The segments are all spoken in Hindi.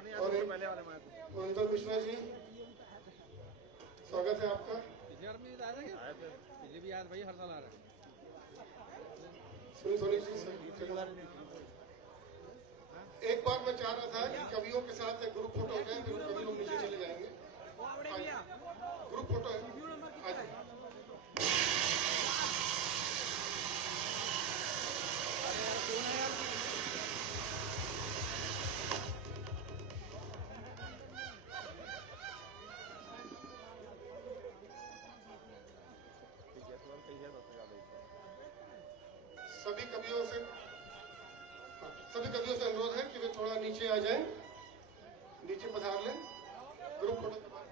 और मोहिंदर मिश्रा जी, स्वागत है आपका। भी याद भाई हर साल आ रहा है। सुनील सोनी जी, एक बार मैं चाह रहा था कि कवियों के साथ एक ग्रुप फोटो हो जाए, फिर कभी लोग नीचे चले जाएंगे। ग्रुप फोटो है आज। सभी कवियों से अनुरोध है कि वे थोड़ा नीचे आ जाएं, नीचे पधार लें ग्रुप फोटो के बाद।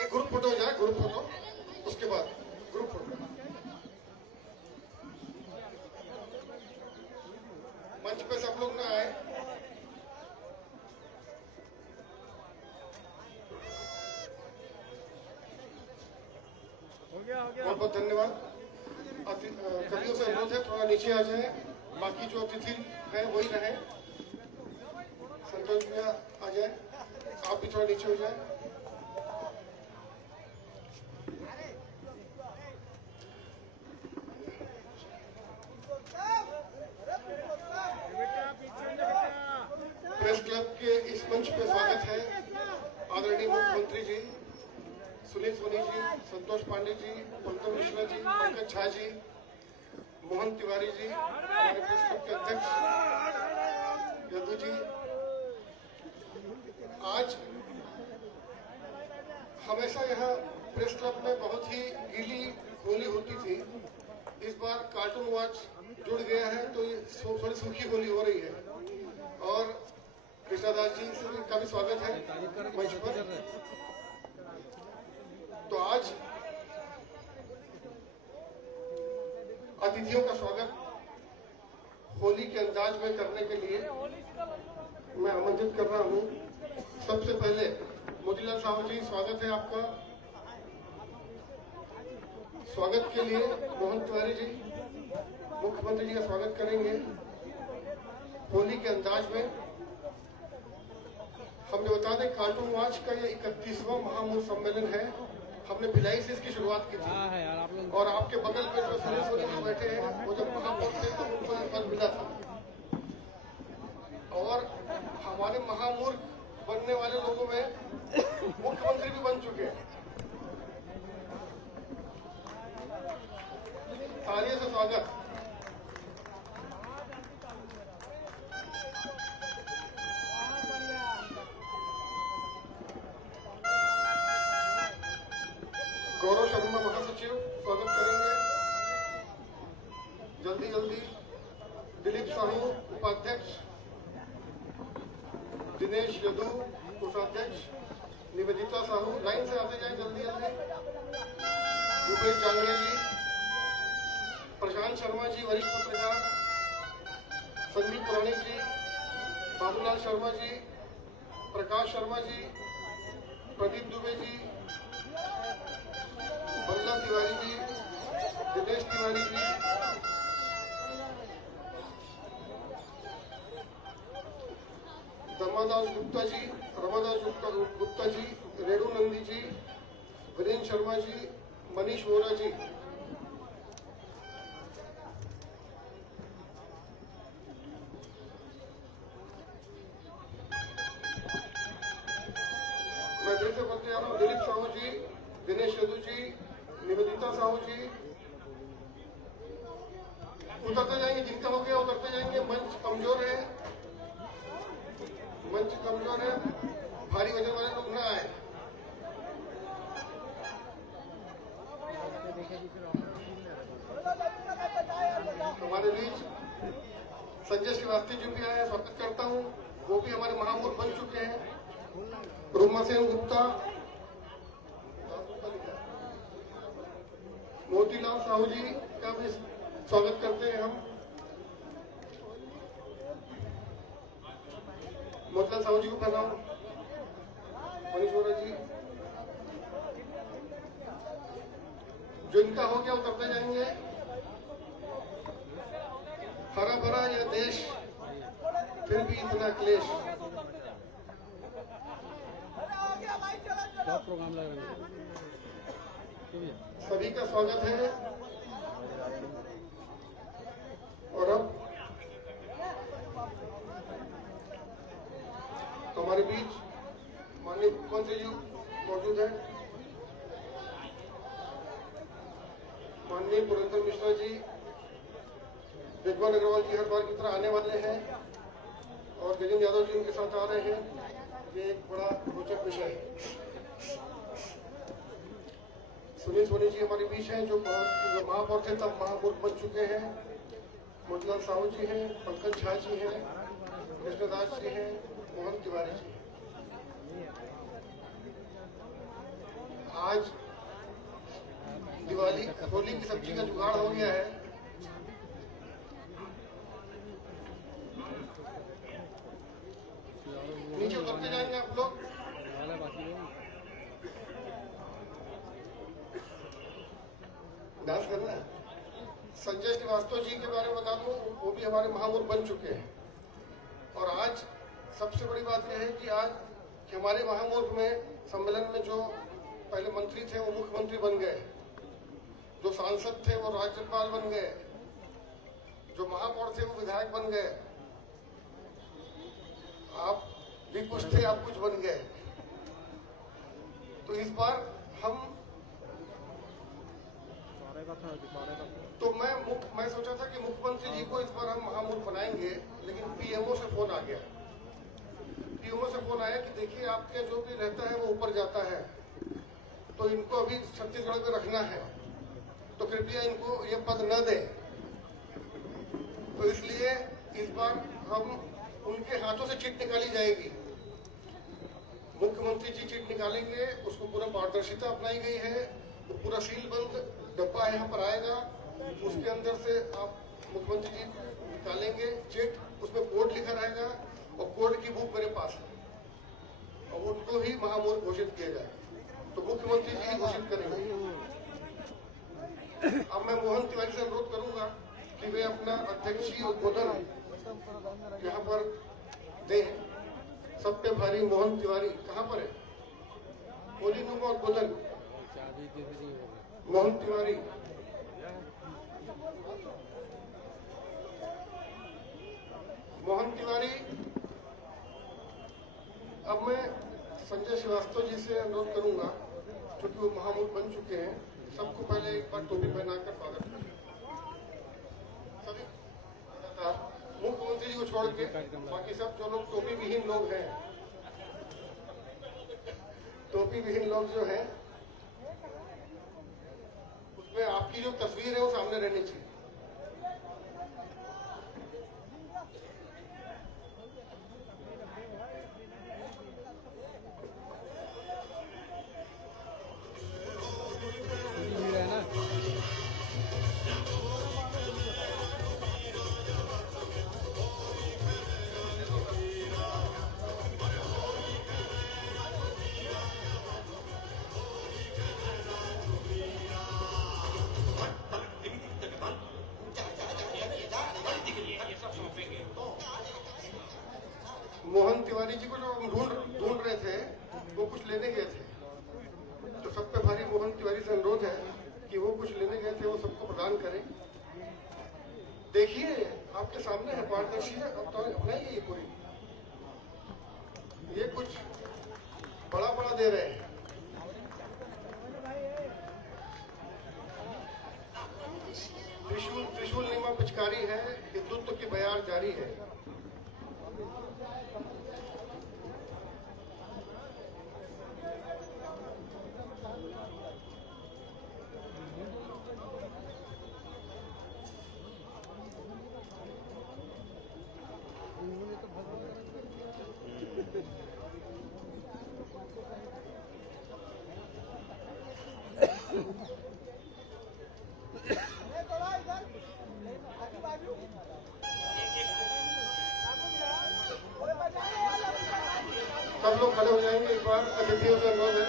एक ग्रुप फोटो हो जाए, ग्रुप फोटो, उसके बाद ग्रुप फोटो। मंच पे सब लोग ना आए। बहुत बहुत धन्यवाद। कवियों से अनुरोध है थोड़ा नीचे आ जाए, बाकी जो अतिथि है वही रहे। संतोष भैया आ जाए, आप भी थोड़ा नीचे हो जाए। प्रेस क्लब के इस मंच पे स्वागत है आदरणीय मुख्यमंत्री जी सुनील सोनी जी, संतोष पांडे जी, मोहिंदर मिश्रा जी, पंकज झा जी, मोहन तिवारी जी, हमारे प्रेस क्लब के अध्यक्ष यदु जी। आज हमेशा यहाँ प्रेस क्लब में बहुत ही गीली होली होती थी, इस बार कार्टून वॉच जुड़ गया है तो ये थोड़ी सूखी होली हो रही है। और कृष्णादास जी का भी स्वागत है मंच पर। तो आज अतिथियों का स्वागत होली के अंदाज में करने के लिए मैं आमंत्रित कर रहा हूं। सबसे पहले मोतीलाल साहू जी, स्वागत है आपका। स्वागत के लिए मोहन तिवारी जी मुख्यमंत्री जी का स्वागत करेंगे होली के अंदाज में। हमने बता दें कार्टून वॉच का ये 31वां महामूल सम्मेलन है। हमने भिलाई से इसकी शुरुआत की थी और आपके बगल में जो सुनील सोनी जी बैठे हैं वो जब महापौर थे तो उनको ये पद मिला था। और हमारे महामूर्ख बनने वाले लोगों में मुख्यमंत्री भी बन चुके हैं। तालियों से स्वागत। गौरव शर्मा महासचिव स्वागत करेंगे। जल्दी जल्दी दिलीप साहू उपाध्यक्ष, दिनेश यदू कोषाध्यक्ष, निवेदिता साहू लाइन से आते जाए जल्दी जल्दी। भूपेश जांगड़े जी, प्रशांत शर्मा जी वरिष्ठ पत्रकार, संदीप पुराणिक जी, बाबूलाल शर्मा जी, प्रकाश शर्मा जी, प्रदीप दुबे जी, बल्ला तिवारी जी, दिनेश तिवारी जी, धर्मादास गुप्ता जी, रमादास गुप्ता जी, रेणु नंदी जी, वीरेंद्र शर्मा जी, मनीष वोरा जी। मैं फिर से बोलते जा रहा हूँ, दिलीप साहू जी, दिनेश यदू जी, निवेदिता साहू जी उतरते जाएंगे, जिनका हो गया उतरते जाएंगे। मंच कमजोर है, मंच कमजोर है, भारी वजन वाले लोग ना आए। हमारे बीच संजय श्रीवास्तव जी भी आए, स्वागत करता हूँ। वो भी हमारे महामूर्ख बन चुके हैं। रुमा सेन गुप्ता, मोतीलाल साहू जी का भी स्वागत करते हैं हम। मोतीलाल साहू जी को प्रणाम। मनीष वोरा जी, जो का हो गया, उतरते जाएंगे। हरा भरा यह देश, फिर भी इतना क्लेश। प्रोग्राम लग रहा है। सभी का स्वागत है। और अब हमारे बीच माननीय मुख्यमंत्री जी मौजूद है। माननीय पुरेंद्र मिश्रा जी विद्वान अग्रवाल जी हर बार की तरह आने वाले हैं और गजेंद्र यादव जी उनके साथ आ रहे हैं। ये एक बड़ा रोचक विषय है। सुनील सोनी जी हमारे बीच हैं, जो महापौर थे तब महापौर बन चुके हैं। मोतीलाल साहू जी हैं, पंकज झा जी हैं, कृष्णदास जी हैं, मोहन तिवारी जी हैं। आज दिवाली होली की सब्जी का जुगाड़ हो गया है। नीचे उतरते जाएंगे आप लोग। डांस करना है। संजय श्रीवास्तव जी के बारे में बता दूं, वो भी हमारे महापौर बन चुके हैं। और आज सबसे बड़ी बात यह है कि आज हमारे महापौर में सम्मेलन में जो पहले मंत्री थे वो मुख्यमंत्री बन गए, जो सांसद थे वो राज्यपाल बन गए, जो महापौर थे वो विधायक बन गए। आप भी कुछ थे, आप कुछ बन गए। तो इस बार हम तो मैं सोचा था कि मुख्यमंत्री जी को इस बार हम महामूर्ख बनाएंगे, लेकिन पीएमओ से फोन आ गया। पीएमओ से फोन आया कि देखिए आपके जो भी रहता है वो ऊपर जाता है, तो इनको अभी छत्तीसगढ़ में रखना है, तो कृपया इनको ये पद न दें। तो इसलिए इस बार हम उनके हाथों से चिट निकाली जाएगी। मुख्यमंत्री जी चिट निकालेंगे, उसको पूरा पारदर्शिता अपनाई गई है। वो पूरा सीलबंद डब्बा यहाँ पर आएगा, उसके अंदर से आप मुख्यमंत्री जी निकालेंगे चिट, उसमें कोड लिखा रहेगा और कोड की बुक मेरे पास है और उनको ही महामूर्ख घोषित किया जाए। तो मुख्यमंत्री जी घोषित करेंगे। अब मैं मोहन तिवारी से अनुरोध करूंगा कि वे अपना अध्यक्षीय उद्बोधन यहाँ पर दें। सब पे भारी मोहन तिवारी कहाँ पर है? बोली नुमा उद्बोधन मोहन तिवारी। मोहन तिवारी। अब मैं संजय श्रीवास्तव जी से अनुरोध करूंगा, क्योंकि वो महामूर्ख बन चुके हैं, सबको पहले एक बार टोपी पहनाकर स्वागत करें। सभी मुख्यमंत्री जी को छोड़ के बाकी सब जो लोग टोपी विहीन लोग हैं, टोपी विहीन लोग जो हैं, उसमें आपकी जो तस्वीर है वो सामने रहनी चाहिए। मोहन तिवारी जी को जो हम ढूंढ रहे थे, वो कुछ लेने गए थे। तो सब पे भारी मोहन तिवारी से अनुरोध है कि वो कुछ लेने गए थे, वो सबको प्रदान करें। देखिए आपके सामने है, पारदर्शी है, अपनाइए ये पूरी। ये कुछ बड़ा बड़ा दे रहे हैं। त्रिशूल नीमा पिचकारी है, हिंदुत्व की बयार जारी है। सब लोग खड़े हो जाएंगे। एक बार अतिथियों से अनुरोध है,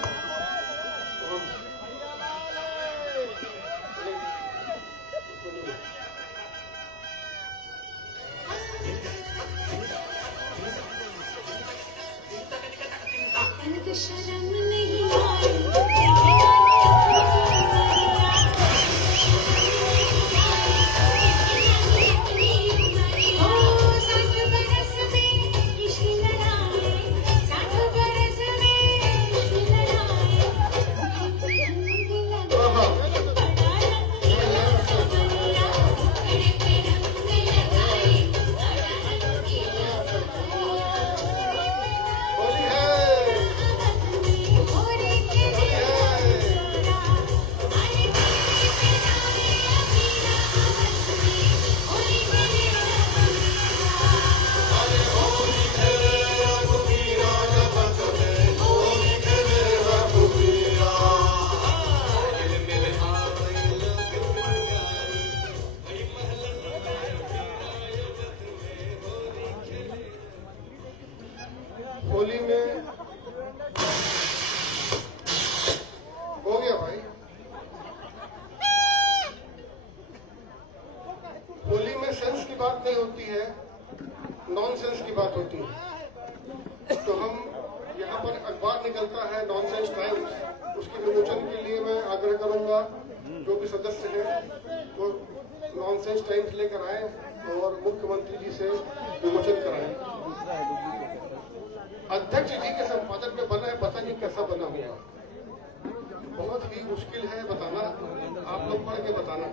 चाहूंगा जो भी सदस्य हैं वो नॉनसेंस टाइम्स लेकर आए और मुख्यमंत्री जी से विमोचन कराएं। अध्यक्ष जी के संपादन में बना है, पता नहीं कैसा बना हुआ, बहुत ही मुश्किल है बताना, आप लोग पढ़ के बताना,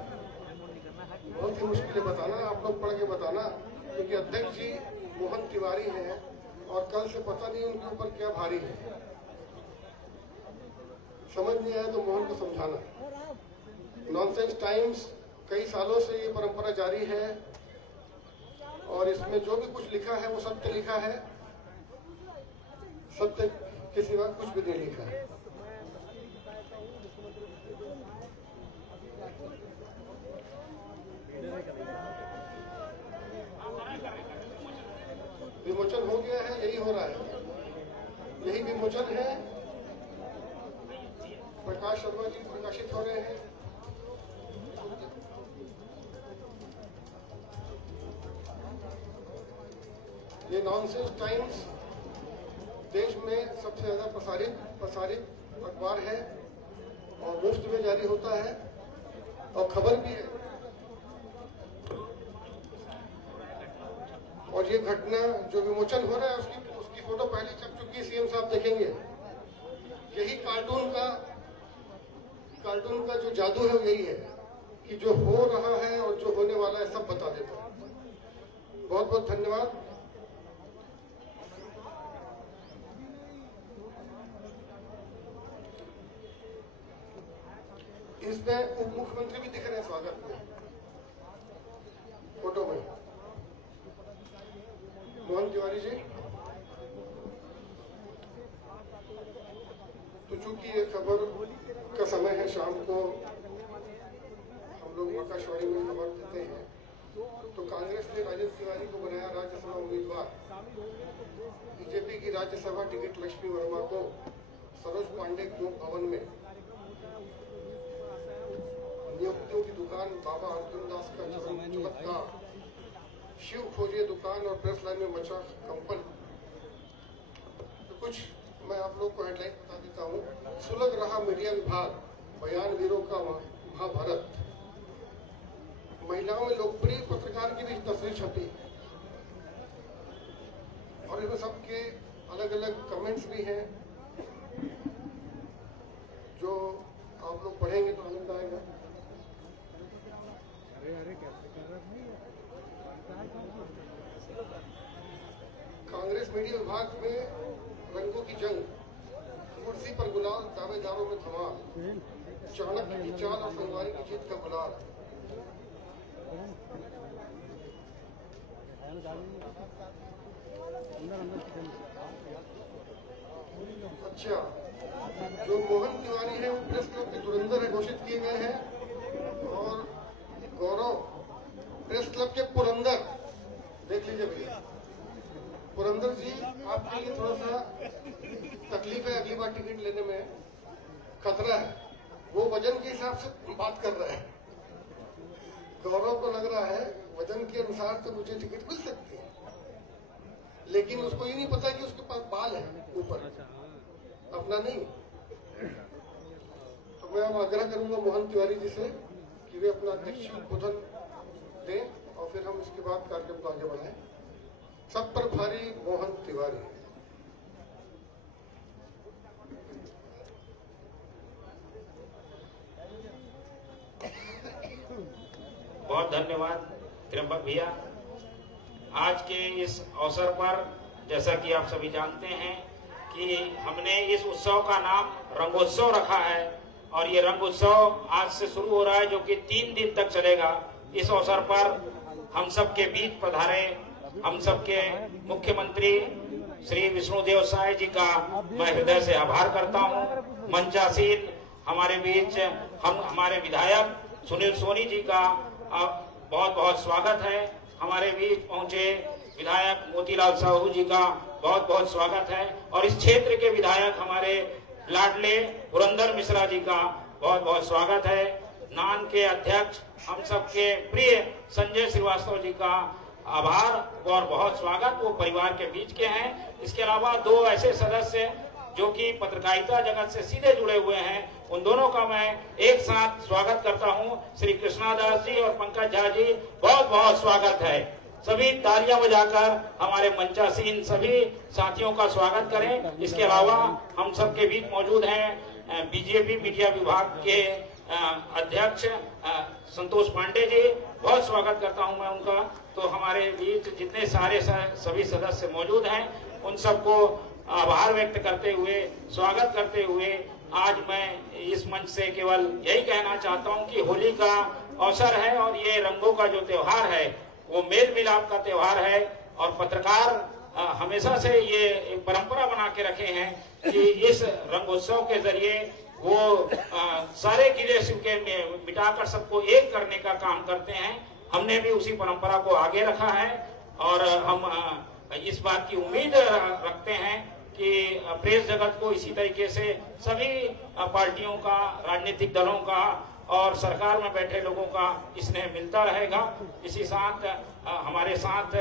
बहुत ही मुश्किल है बताना, आप लोग पढ़ के बताना, क्योंकि अध्यक्ष जी मोहन तिवारी हैं और कल से पता नहीं उनके ऊपर क्या भारी है, समझ नहीं आया तो मोहन को समझाना। नॉनसेंस टाइम्स कई सालों से ये परंपरा जारी है और इसमें जो भी कुछ लिखा है वो सत्य लिखा है, सत्य के सिवा कुछ भी नहीं लिखा है। विमोचन हो गया है, यही हो रहा है, यही विमोचन है। प्रकाश शर्मा जी प्रकाशित हो रहे हैं। ये नॉनसेंस टाइम्स देश में सबसे ज्यादा प्रसारित अखबार है और मुफ्त में जारी होता है और खबर भी है। और ये घटना जो विमोचन हो रहा है उसकी फोटो पहले छप चुकी है, सीएम साहब देखेंगे। यही कार्टून का जो जादू है यही है कि जो हो रहा है और जो होने वाला है सब बता देता है। बहुत बहुत धन्यवाद। इसमें उप मुख्यमंत्री भी दिख रहे हैं स्वागत में, फोटो में मोहन तिवारी जी। तो चूंकि ये खबर का समय है, शाम को हम लोग आकाशवाणी में खबर देते हैं, तो कांग्रेस ने राजेंद्र तिवारी को बनाया राज्यसभा उम्मीदवार। बीजेपी की राज्यसभा टिकट लक्ष्मी वर्मा को सरोज पांडे भवन में नियुक्तियों की दुकान बाबा अर्जुन दास का चमत्कार, शिव खोजिए दुकान और प्रेस लाइन में मचा कंपन। तो कुछ मैं आप लोग को हेडलाइन बता देता हूँ। सुलग रहा मीडिया विभाग, बयान वीरों का महाभारत। महिलाओं में लोकप्रिय पत्रकार की भी तस्वीर छपी और इनमें सबके अलग अलग कमेंट्स भी हैं जो आप लोग पढ़ेंगे तो आनंद आएगा। कांग्रेस मीडिया विभाग में रंगों की जंग, कुर्सी पर गुलाल, दावेदारों में धमाल, चाणक्य की चाल और संगवारी की जीत का गुलाल। अच्छा, जो मोहन तिवारी है वो प्रेस क्लब के धुरंधर घोषित किए गए हैं और गौरव प्रेस क्लब के पुरंदर, देख लीजिए भैया। पुरंदर जी, आपके लिए थोड़ा सा तकलीफ है, अगली बार टिकट लेने में खतरा है। वो वजन के हिसाब से बात कर रहा है। गौरव को लग रहा है वजन के अनुसार तो मुझे टिकट मिल सकती है, लेकिन उसको ये नहीं पता कि उसके पास बाल है ऊपर, अपना नहीं। तो मैं अब आग्रह करूंगा मोहन तिवारी जी से कि वे अपना अध्यक्ष उद्बोधन दें और फिर हम इसके बाद कार्यक्रम को आगे बढ़ाएं। सब पर भारी मोहन तिवारी। बहुत धन्यवाद त्र्यंबक भैया। आज के इस अवसर पर जैसा कि आप सभी जानते हैं कि हमने इस उत्सव का नाम रंगोत्सव रखा है और ये रंगोत्सव आज से शुरू हो रहा है जो कि 3 दिन तक चलेगा। इस अवसर पर हम सबके बीच पधारे हम सबके मुख्यमंत्री श्री विष्णुदेव साय जी का मैं हृदय से आभार करता हूं। मंचासीन हमारे बीच हमारे विधायक सुनील सोनी जी का बहुत बहुत स्वागत है। हमारे बीच पहुंचे विधायक मोतीलाल साहू जी का बहुत बहुत स्वागत है और इस क्षेत्र के विधायक हमारे लाडले पुरंदर मिश्रा जी का बहुत बहुत स्वागत है। नान के अध्यक्ष हम सबके प्रिय संजय श्रीवास्तव जी का आभार और बहुत स्वागत, वो परिवार के बीच के हैं। इसके अलावा 2 ऐसे सदस्य जो कि पत्रकारिता जगत से सीधे जुड़े हुए हैं, उन दोनों का मैं एक साथ स्वागत करता हूं। श्री कृष्णादास जी और पंकज झा जी, बहुत बहुत स्वागत है। सभी तालियां बजाकर हमारे मंचासीन सभी साथियों का स्वागत करें। इसके अलावा हम सबके बीच मौजूद हैं बीजेपी मीडिया विभाग के अध्यक्ष संतोष पांडे जी, बहुत स्वागत करता हूं मैं उनका। तो हमारे बीच जितने सारे सभी सदस्य मौजूद हैं, उन सबको आभार व्यक्त करते हुए, स्वागत करते हुए, आज मैं इस मंच से केवल यही कहना चाहता हूं कि होली का अवसर है और ये रंगों का जो त्योहार है वो मेल मिलाप का त्योहार है। और पत्रकार हमेशा से ये एक परंपरा बना के रखे हैं कि इस रंगोत्सव के जरिए वो सारे गिले शिकवे मिटाकर सबको एक करने का काम करते हैं। हमने भी उसी परंपरा को आगे रखा है और हम इस बात की उम्मीद रखते हैं कि प्रेस जगत को इसी तरीके से सभी पार्टियों का, राजनीतिक दलों का और सरकार में बैठे लोगों का स्नेह मिलता रहेगा। इसी साथ हमारे साथ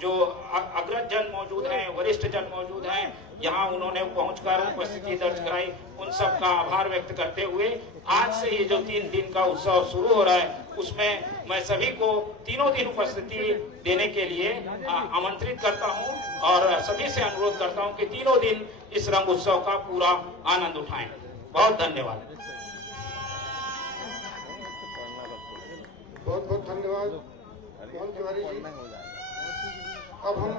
जो अग्रज जन मौजूद हैं, वरिष्ठ जन मौजूद हैं, यहाँ उन्होंने पहुंचकर उपस्थिति दर्ज कराई, उन सब का आभार व्यक्त करते हुए आज से ये जो 3 दिन का उत्सव शुरू हो रहा है, उसमें मैं सभी को तीनों दिन उपस्थिति देने के लिए आमंत्रित करता हूं और सभी से अनुरोध करता हूं कि तीनों दिन इस रंग उत्सव का पूरा आनंद उठाएं। बहुत धन्यवाद। बहुत बहुत धन्यवाद मोहन तिवारी जी। अब हम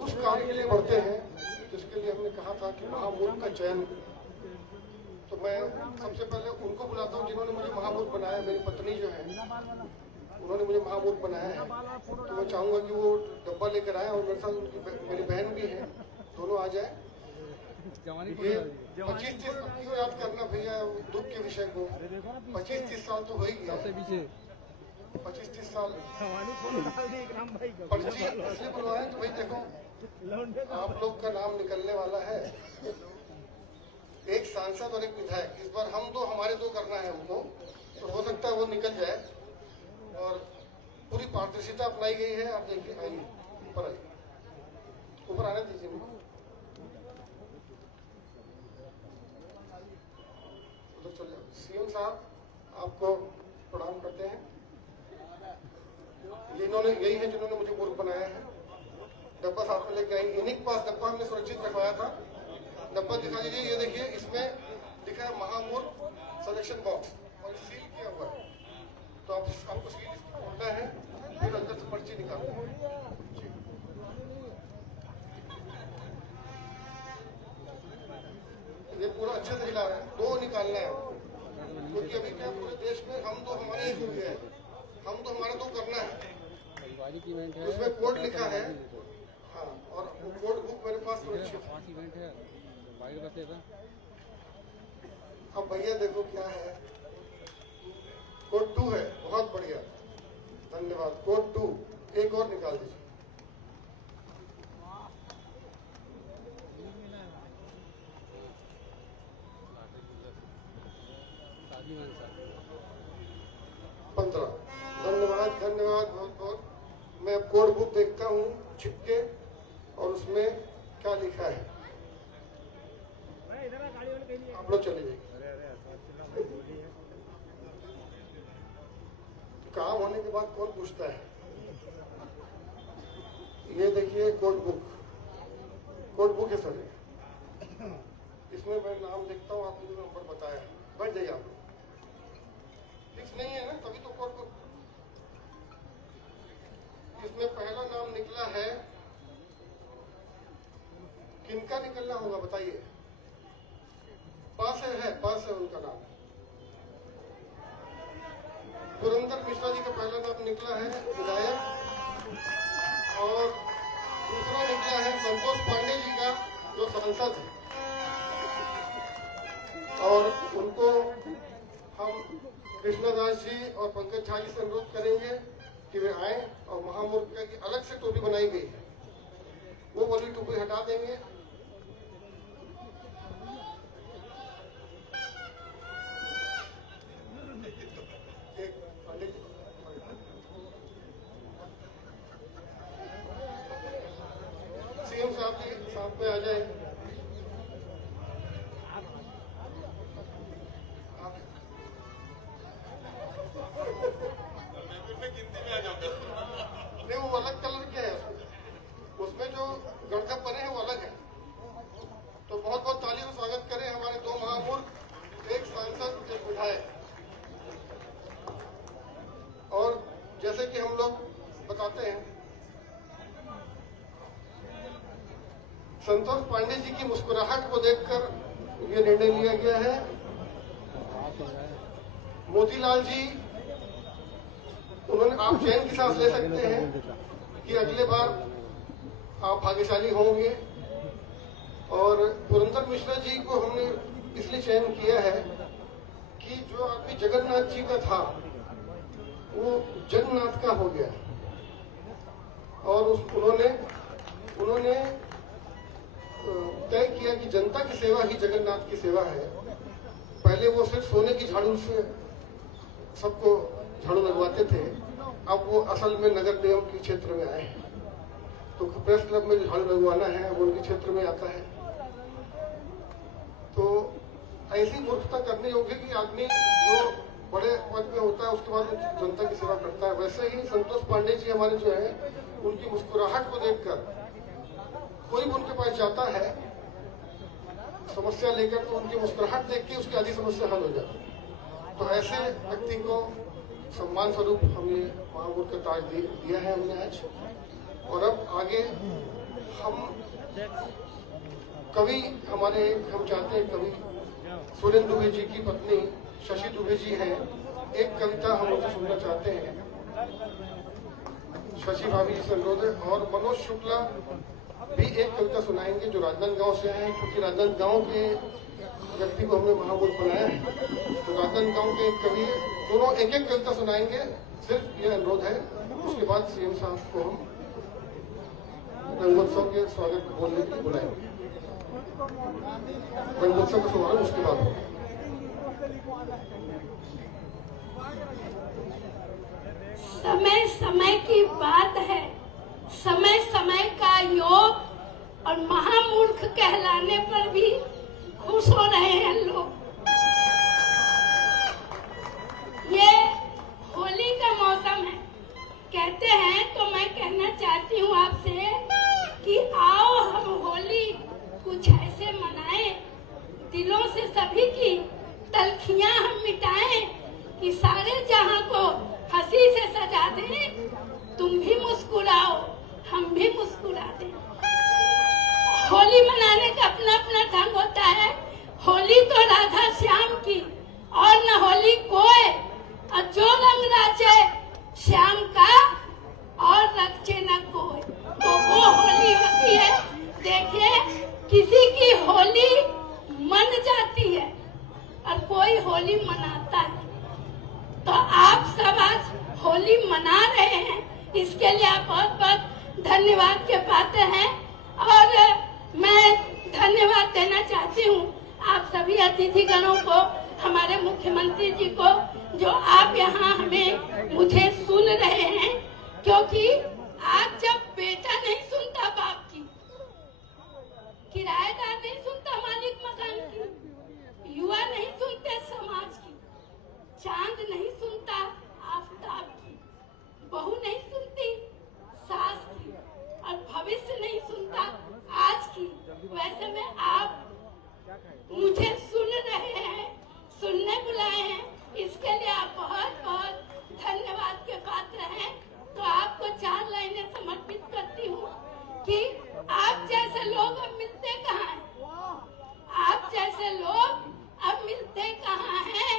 उस कार्य के लिए बढ़ते हैं जिसके लिए हमने कहा था कि महामूर्ख का चयन। तो मैं सबसे पहले उनको बुलाता हूँ जिन्होंने मुझे महामूर्ख बनाया। मेरी पत्नी जो है, उन्होंने मुझे महामूर्ख बनाया है। तो मैं चाहूंगा कि वो डब्बा लेकर आए और मेरे साथ उनकी मेरी बहन भी है, दोनों आ जाए। ये 25-30 क्यों याद करना भैया दुख के विषय को, 25-30 साल तो हो ही गया, 25-30 साल पर्ची इसलिए बनवाए तो भाई देखो आप लोग का नाम निकलने वाला है, एक सांसद और एक विधायक। इस बार हम दो, हमारे दो करना है उनको, तो हो सकता है वो निकल जाए और पूरी पारदर्शिता अपनाई गई है। आप देखिए, आइए ऊपर आइए, ऊपर आने दीजिए मुझे, उधर चल जाओ। सीएम साहब आपको प्रणाम करते हैं। इन्होंने यही है जिन्होंने मुझे मूर्ख बनाया है। डब्बा साथ में लेके आई, इन्हीं के पास डब्बा हमने सुरक्षित रखवाया था। डब्बा दिखा दीजिए, ये देखिए इसमें लिखा है महामूर्ख सिलेक्शन बॉक्स और सील किया हुआ है। तो आपको सील खोलना है, फिर अंदर से पर्ची निकालना है। ये पूरा अच्छे से हिला रहा है, 2 निकालना है क्योंकि अभी क्या पूरे देश में हम दो हमारे ही हुए हैं, हम तो हमारा 2 करना है। उसमें कोड लिखा है, हाँ, और वो कोड बुक मेरे पास सुरक्षित है। अब भैया देखो क्या है, कोड 2 है, बहुत बढ़िया, धन्यवाद। कोड 2 एक और निकाल दीजिए। धन्यवाद, धन्यवाद बहुत बहुत। मैं अब कोड बुक देखता हूँ छिपके और उसमें क्या लिखा है। आप लोग चले जाइए। काम होने के बाद कौन पूछता है। ये देखिए कोड बुक है सर, इसमें मैं नाम देखता हूँ, आपने जो नंबर बताया। बैठ जाइए आप लोग, फिक्स नहीं है ना, तभी तो कोड बुक। इसमें पहला नाम निकला है, किनका निकलना होगा बताइए। पास है उनका नाम। पुरंदर मिश्रा जी का पहला नाम निकला है, विधायक, और दूसरा निकला है संतोष पांडे जी का, जो सांसद है। और उनको हम कृष्णदास जी और पंकज झा जी से अनुरोध करेंगे कि वे आए और महामूर्ख की अलग से टोपी बनाई गई है, वो वाली टोपी हटा देंगे। सीएम साहब जी साथ में आ जाए। संतोष पांडे जी की मुस्कुराहट को देखकर ये निर्णय लिया गया है। मोतीलाल जी, उन्होंने, आप चैन की सांस ले सकते हैं कि अगले बार आप भाग्यशाली होंगे। और पुरंदर मिश्रा जी को हमने इसलिए चयन किया है कि जो आदमी जगन्नाथ जी का था वो जगन्नाथ का हो गया, और उन्होंने तय किया कि जनता की सेवा ही जगन्नाथ की सेवा है। पहले वो सिर्फ सोने की झाड़ू से सबको झाड़ू लगवाते थे, अब वो असल में नगर निगम के क्षेत्र में आए हैं, तो प्रेस क्लब में झाड़ू लगवाना है वो उनके क्षेत्र में आता है। तो ऐसी मूर्खता करने योग्य कि आदमी जो बड़े पद में होता है उसके बाद जनता की सेवा करता है। वैसे ही संतोष पांडे जी हमारे जो है, उनकी मुस्कुराहट को देखकर कोई भी उनके पास जाता है समस्या लेकर, तो उनकी मुस्कुराहट देख के उसकी आधी समस्या हल हो जाती है। तो ऐसे व्यक्ति को सम्मान स्वरूप हमने महामूर्ख का ताज दिया है हमने आज। और अब आगे हम कवि हम चाहते हैं कवि सुरेंद्र दुबे जी की पत्नी शशि दुबे जी हैं, एक कविता हम उनसे सुनना चाहते हैं। शशि भाभी जी से अनुरोध है। और मनोज शुक्ला भी एक कविता सुनाएंगे जो राजनांदगांव से हैं, क्योंकि राजनांदगांव के व्यक्ति को हमने महामूर्ख बनाया है। तो राजनांदगांव के एक कवि दोनों एक एक कविता सुनाएंगे, सिर्फ ये अनुरोध है। उसके बाद सीएम साहब को हम रंगोत्सव के स्वागत बोलने के लिए बुलाएंगे। रंगोत्सव का शुभारंभ उसके बाद होगा। समय समय की बात है, समय समय का योग, और महामूर्ख कहलाने पर भी खुश हो रहे हैं लोग। ये होली का मौसम है, कहते हैं, तो मैं कहना चाहती हूँ आपसे कि आओ हम होली कुछ ऐसे मनाएं, दिलों से सभी की तलखियां हम मिटाएं, कि सारे जहां को हंसी से सजा दें। तुम भी मुस्कुराओ, हम भी मुस्कुरा दें। होली मनाने का अपना अपना ढंग होता है। होली तो राधा श्याम की, और न होली कोई, और जो रंग राचे श्याम का, और रचे न कोई, तो वो होली होती है। देखिए, किसी की होली मन जाती है और कोई होली मनाता है। तो आप सब आज होली मना रहे हैं, इसके लिए आप बहुत बहुत धन्यवाद के पात्र हैं। और मैं धन्यवाद देना चाहती हूँ आप सभी अतिथिगणों को, हमारे मुख्यमंत्री जी को, जो आप यहाँ हमें मुझे सुन रहे हैं। क्योंकि आज जब बेटा नहीं सुनता बाप की, किराएदार नहीं सुनता मालिक मकान की, युवा नहीं सुनते समाज की, चांद नहीं सुनता आफताब की, बहू नहीं सुनती सास की, और भविष्य नहीं सुनता आज की। वैसे में आप मुझे सुन रहे हैं, सुनने बुलाए हैं, इसके लिए आप बहुत बहुत धन्यवाद के पात्र हैं। तो आपको 4 लाइनें समर्पित करती हूँ कि आप जैसे लोग अब मिलते कहाँ हैं, आप जैसे लोग अब मिलते कहाँ हैं,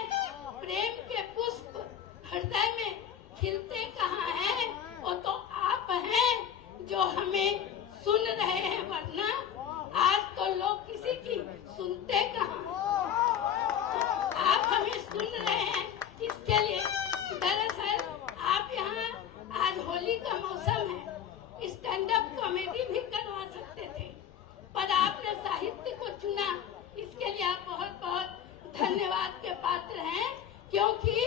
प्रेम के पुष्प हृदय में खिलते कहाँ हैं, वो तो आप हैं जो हमें सुन रहे हैं, वरना आज तो लोग किसी की सुनते कहाँ। आप हमें सुन रहे हैं, इसके लिए दरअसल आप यहाँ, आज होली का मौसम है, स्टैंड अप कॉमेडी भी करवा सकते थे, पर आपने साहित्य को चुना, इसके लिए आप बहुत बहुत धन्यवाद के पात्र हैं। क्योंकि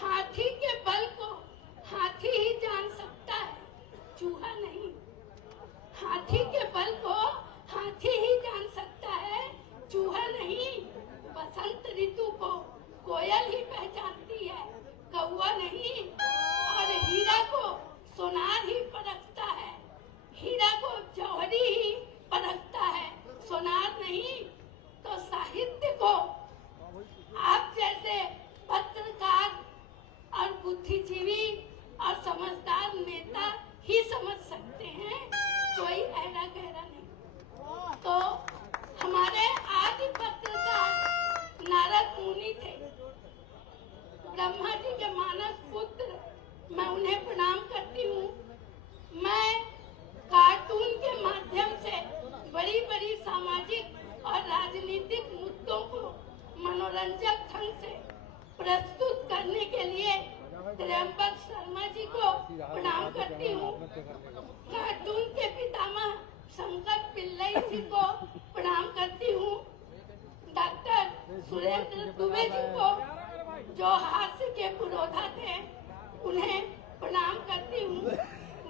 हाथी के बल को हाथी ही जान सकता है, चूहा नहीं। हाथी के बल को हाथी ही जान सकता है, चूहा नहीं। बसंत ऋतु को कोयल ही पहचानती है, कौवा नहीं। और हीरा को सोनार ही परखता है, हीरा को जौहरी ही परखता है, सोनार नहीं। तो साहित्य को ब्रह्मा जी के मानस पुत्र, मैं उन्हें प्रणाम करती हूँ। मैं कार्टून के माध्यम से बड़ी बड़ी सामाजिक और राजनीतिक मुद्दों को मनोरंजक ढंग से प्रस्तुत करने के लिए त्र्यंबक शर्मा जी को प्रणाम करती हूँ। कार्टून के पितामह शंकर पिल्लई जी को प्रणाम करती हूँ। डॉक्टर सुरेंद्र दुबे जी को, जो हास्य के पुरोधा थे, उन्हें प्रणाम करती हूँ।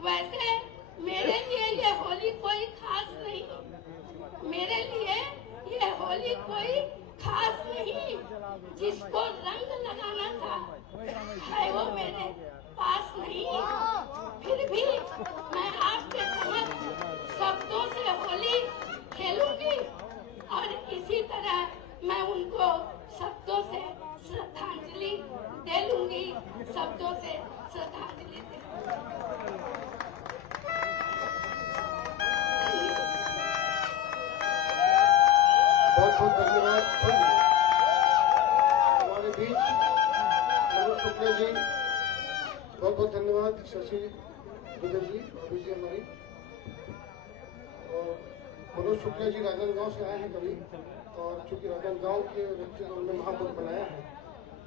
वैसे मेरे लिए ये होली कोई खास नहीं, मेरे लिए ये होली कोई खास नहीं। जिसको रंग लगाना था है वो मेरे पास नहीं। फिर भी मैं आपके समक्ष शब्दों से होली खेलूंगी और इसी तरह मैं उनको शब्दों से श्रद्धांजलि दे लूंगी, शब्दों से श्रद्धांजलि दे बहुत बहुत धन्यवाद। हमारे बीच मनोज शुक्ला जी, बहुत बहुत धन्यवाद। शशि दुबे जी, अभी जी हमारी, और मनोज शुक्ला जी राजनांदगांव से आए हैं कभी, और चूंकि राजनांदगांव के व्यक्ति को उन्होंने महापुरुष बनाया है,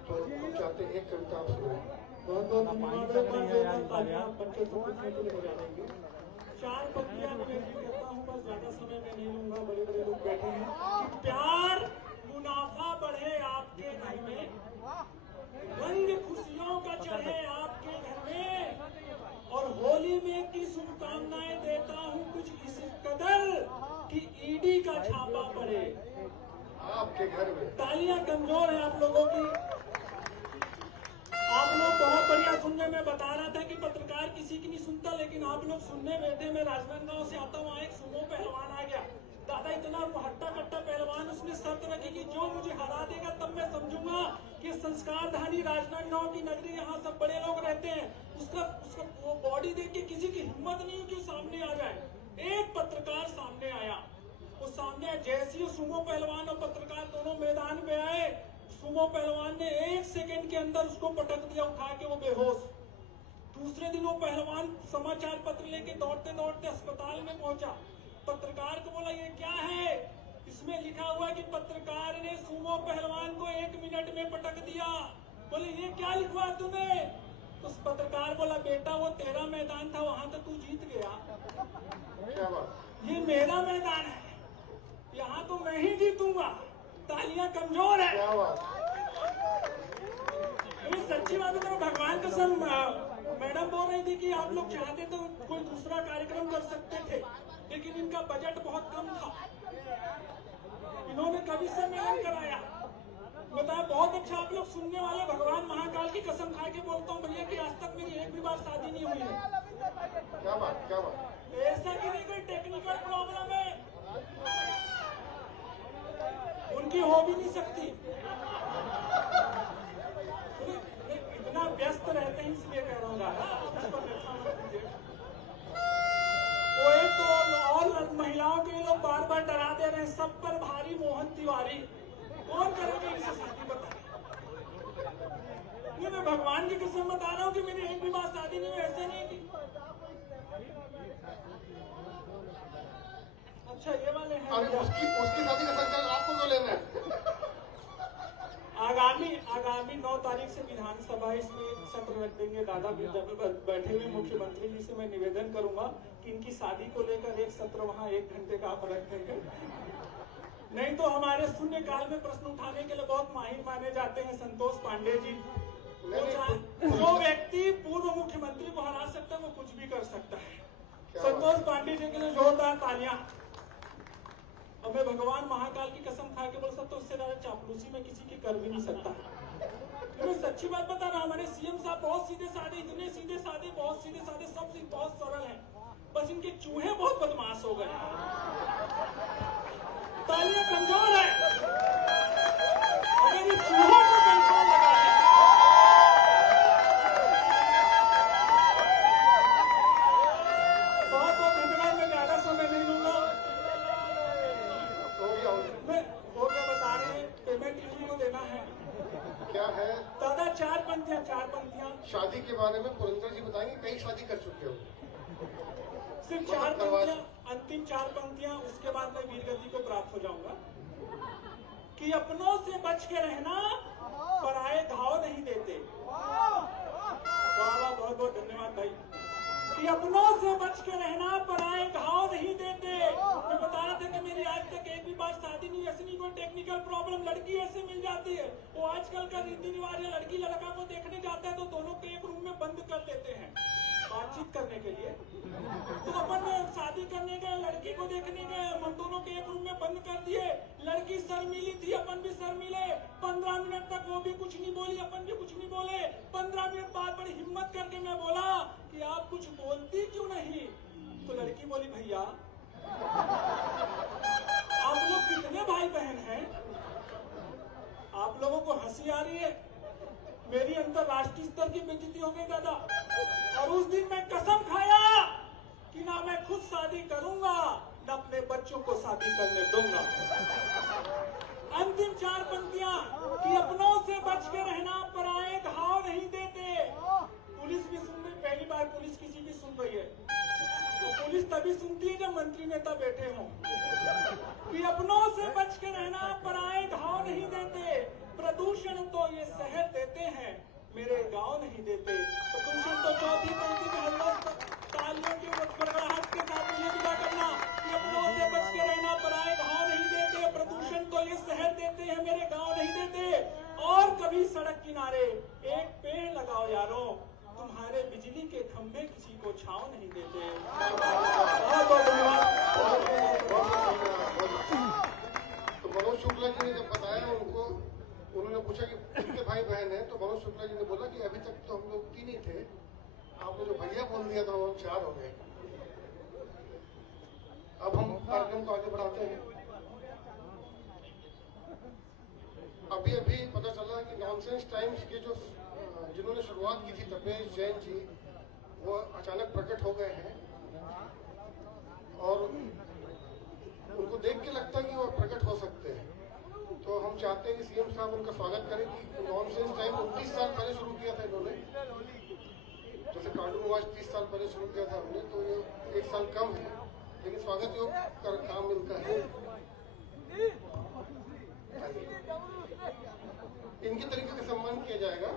तो हम चाहते हैं एक कविता आप सुनाएं। बहुत बहुत धन्यवाद। चार पंक्तियां मैं कहता हूँ, बस ज्यादा समय में नहीं लूंगा, बड़े बड़े लोग बैठे हैं। प्यार मुनाफा बढ़े आपके घर में, रंग खुशियों का चढ़े आपके घर में, और होली में की शुभकामनाएं देता हूँ कुछ इस कदर कि ईडी का छापा पड़े आपके घर में। तालियां कमजोर है आप लोगों की। आप लोग बहुत बढ़िया सुनने में बता रहा था कि पत्रकार किसी की नहीं सुनता, लेकिन आप लोग सुनने बैठे। मैं राजनांदगांव से आता हूँ, एक सुमो पहलवान आ गया। दादा इतना हट्टा कट्टा पहलवान, उसने शर्त रखी कि जो मुझे हरा देगा तब मैं समझूंगा कि संस्कारधानी राजनांदगांव की नगरी, यहाँ सब बड़े लोग रहते हैं। उसका वो बॉडी देख के किसी की हिम्मत नहीं हुई कि सामने आ जाए। एक पत्रकार सामने आया, वो सामने जैसे ही सुमो पहलवान और पत्रकार दोनों मैदान में आए, सुमो पहलवान ने 1 सेकंड के अंदर उसको पटक दिया उठा के, वो बेहोश। दूसरे दिन वो पहलवान समाचार पत्र लेके दौड़ते दौड़ते अस्पताल में पहुंचा। पत्रकार को बोला, ये क्या है? इसमें लिखा हुआ है कि पत्रकार ने सुमो पहलवान को 1 मिनट में पटक दिया। बोले, ये क्या लिखवा तूने? उस पत्रकार बोला, बेटा वो तेरा मैदान था, वहां तो तू जीत गया, ये मेरा मैदान है, यहाँ तो मैं ही जीतूंगा। तालियां कमजोर है। सच्ची बात है, भगवान कसम। मैडम बोल रही थी कि आप लोग चाहते तो कोई दूसरा कार्यक्रम कर सकते थे, लेकिन इनका बजट बहुत कम था। इन्होंने कवि सम्मेलन कराया, बताया बहुत अच्छा। आप लोग सुनने वाले, भगवान महाकाल की कसम खा के बोलता हूँ भैया कि आज तक मेरी एक भी बार शादी नहीं हुई है। क्या बात, क्या बात। ऐसा कि नहीं कोई टेक्निकल प्रॉब्लम है, उनकी हो भी नहीं सकती। इतना व्यस्त रहते हैं इसलिए कह रहा हूँ। वो एक तो और महिलाओं के लिए लोग बार बार डरा दे रहे हैं, सब पर भारी मोहन तिवारी, कौन करेगा इनसे शादी? बताइए। मैं भगवान की कसम बता रहा हूँ कि मेरी एक भी बार शादी नहीं हुई, ऐसे नहीं की। अच्छा ये वाले हैं। अरे उसकी शादी का संकल्प आपको क्यों लेना है? आगामी 9 तारीख से विधानसभा इसमें सत्र रख देंगे। दादा बैठे हुए मुख्यमंत्री जी से मैं निवेदन करूंगा कि इनकी शादी को लेकर एक सत्र वहां 1 घंटे का आप रख देंगे। नहीं तो हमारे शून्य काल में प्रश्न उठाने के लिए बहुत माहिर माने जाते हैं संतोष पांडे जी। जो व्यक्ति पूर्व मुख्यमंत्री को हरा सकता है वो कुछ भी कर सकता है। संतोष पांडे जी के लिए जोरदार तालियां। और मैं भगवान महाकाल की कसम खा के बोल सकता हूँ, उससे ज्यादा चापलूसी में किसी की कर भी नहीं सकता। मैं सच्ची बात बता रहा हूँ, हमारे सीएम साहब बहुत सीधे साधे, इतने सीधे साधे, बहुत सीधे साधे, सब बहुत सरल हैं, बस इनके चूहे बहुत बदमाश हो गए। तालियां कमजोर है, अगर ये चूहों को कंट्रोल लगा दें। बहुत बहुत धन्यवाद। मैं ज्यादा समय नहीं लूंगा। हो गया बता रहे हैं, पेमेंट इन्हीं को देना है। क्या है? दादा चार पंक्तियां। शादी के बारे में पुरंदर जी बताएंगे, कई शादी कर चुके हो। सिर्फ 4 पंक्तियां, अंतिम 4 पंक्तियां, उसके बाद मैं वीर गति को प्राप्त हो जाऊंगा। कि अपनों से बच के रहना, पराये घाव नहीं देते। वाह, बहुत बहुत धन्यवाद भाई। कि अपनों से बच के रहना, पराये घाव नहीं देते। मैं बता रहा था कि मेरी आज तक एक भी बार शादी नहीं, ऐसी नहीं कोई टेक्निकल प्रॉब्लम, लड़की ऐसे मिल जाती है। वो आजकल का रीति रिवाज है, लड़की लड़का को देखने जाता है तो दोनों को एक रूम में बंद कर देते हैं बातचीत करने के लिए। तो अपन शादी करने गए, लड़की को देखने गए, हम दोनों के एक रूम में बंद कर दिए। लड़की शर्मीली थी, अपन भी शर्मीले। 15 मिनट तक वो भी कुछ नहीं बोली, अपन भी कुछ नहीं बोले। 15 मिनट बाद बड़ी हिम्मत करके मैं बोला कि आप कुछ बोलती क्यों नहीं? तो लड़की बोली, भैया आप लोग कितने भाई बहन हैं? आप लोगों को हंसी आ रही है? मेरी अंतरराष्ट्रीय स्तर की बेइज्जती हो गई दादा। और उस दिन मैं कसम खाया कि ना मैं खुद शादी करूंगा, न अपने बच्चों को शादी करने दूंगा। अंतिम 4 पंक्तियां कि अपनों से बच के रहना, पराये घाव नहीं देते। पुलिस भी सुन रही, पहली बार पुलिस किसी की सुन रही है। तो पुलिस तभी सुनती है जब मंत्री नेता बैठे हों। कि अपनों से बच के रहना, पराये घाव नहीं देते। प्रदूषण तो ये शहर देते हैं, मेरे गांव नहीं देते। प्रदूषण तो चौथी पंक्ति में हल्ला तालियों की गड़गड़ाहट के साथ ये विदा करना कि अपनों से बच के रहना, पराये घाव नहीं देते। प्रदूषण तो ये शहर देते हैं, मेरे गांव नहीं देते। और कभी सड़क किनारे एक पेड़ लगाओ यारों, तुम्हारे बिजली के खंभे किसी को छांव नहीं देते। बहुत बहुत धन्यवाद। तो मनोज शुक्ला जी ने जब बताया उनको, उन्होंने पूछा कि कितने भाई बहन हैं, तो मनोज शुक्ला जी ने बोला कि अभी तक तो हम लोग 3 ही थे, आपने जो भैया बोल दिया था वो 4 हो गए। अब हम कार्यक्रम को आगे बढ़ाते हैं। अभी अभी पता चला कि नॉनसेंस टाइम्स के जो जिन्होंने शुरुआत की थी, तपेश जैन जी, वो अचानक प्रकट हो गए हैं। और उनको देख के लगता है कि वो प्रकट हो सकते हैं। तो हम चाहते हैं कि सीएम साहब उनका स्वागत करें कि नॉनसेंस टाइम 29 साल पहले शुरू किया था इन्होंने, जैसे कार्टून वॉच 30 साल पहले शुरू किया था हमने, तो ये 1 साल कम है, लेकिन स्वागत योग का काम मिलता है। इनके तरीके से सम्मान किया जाएगा।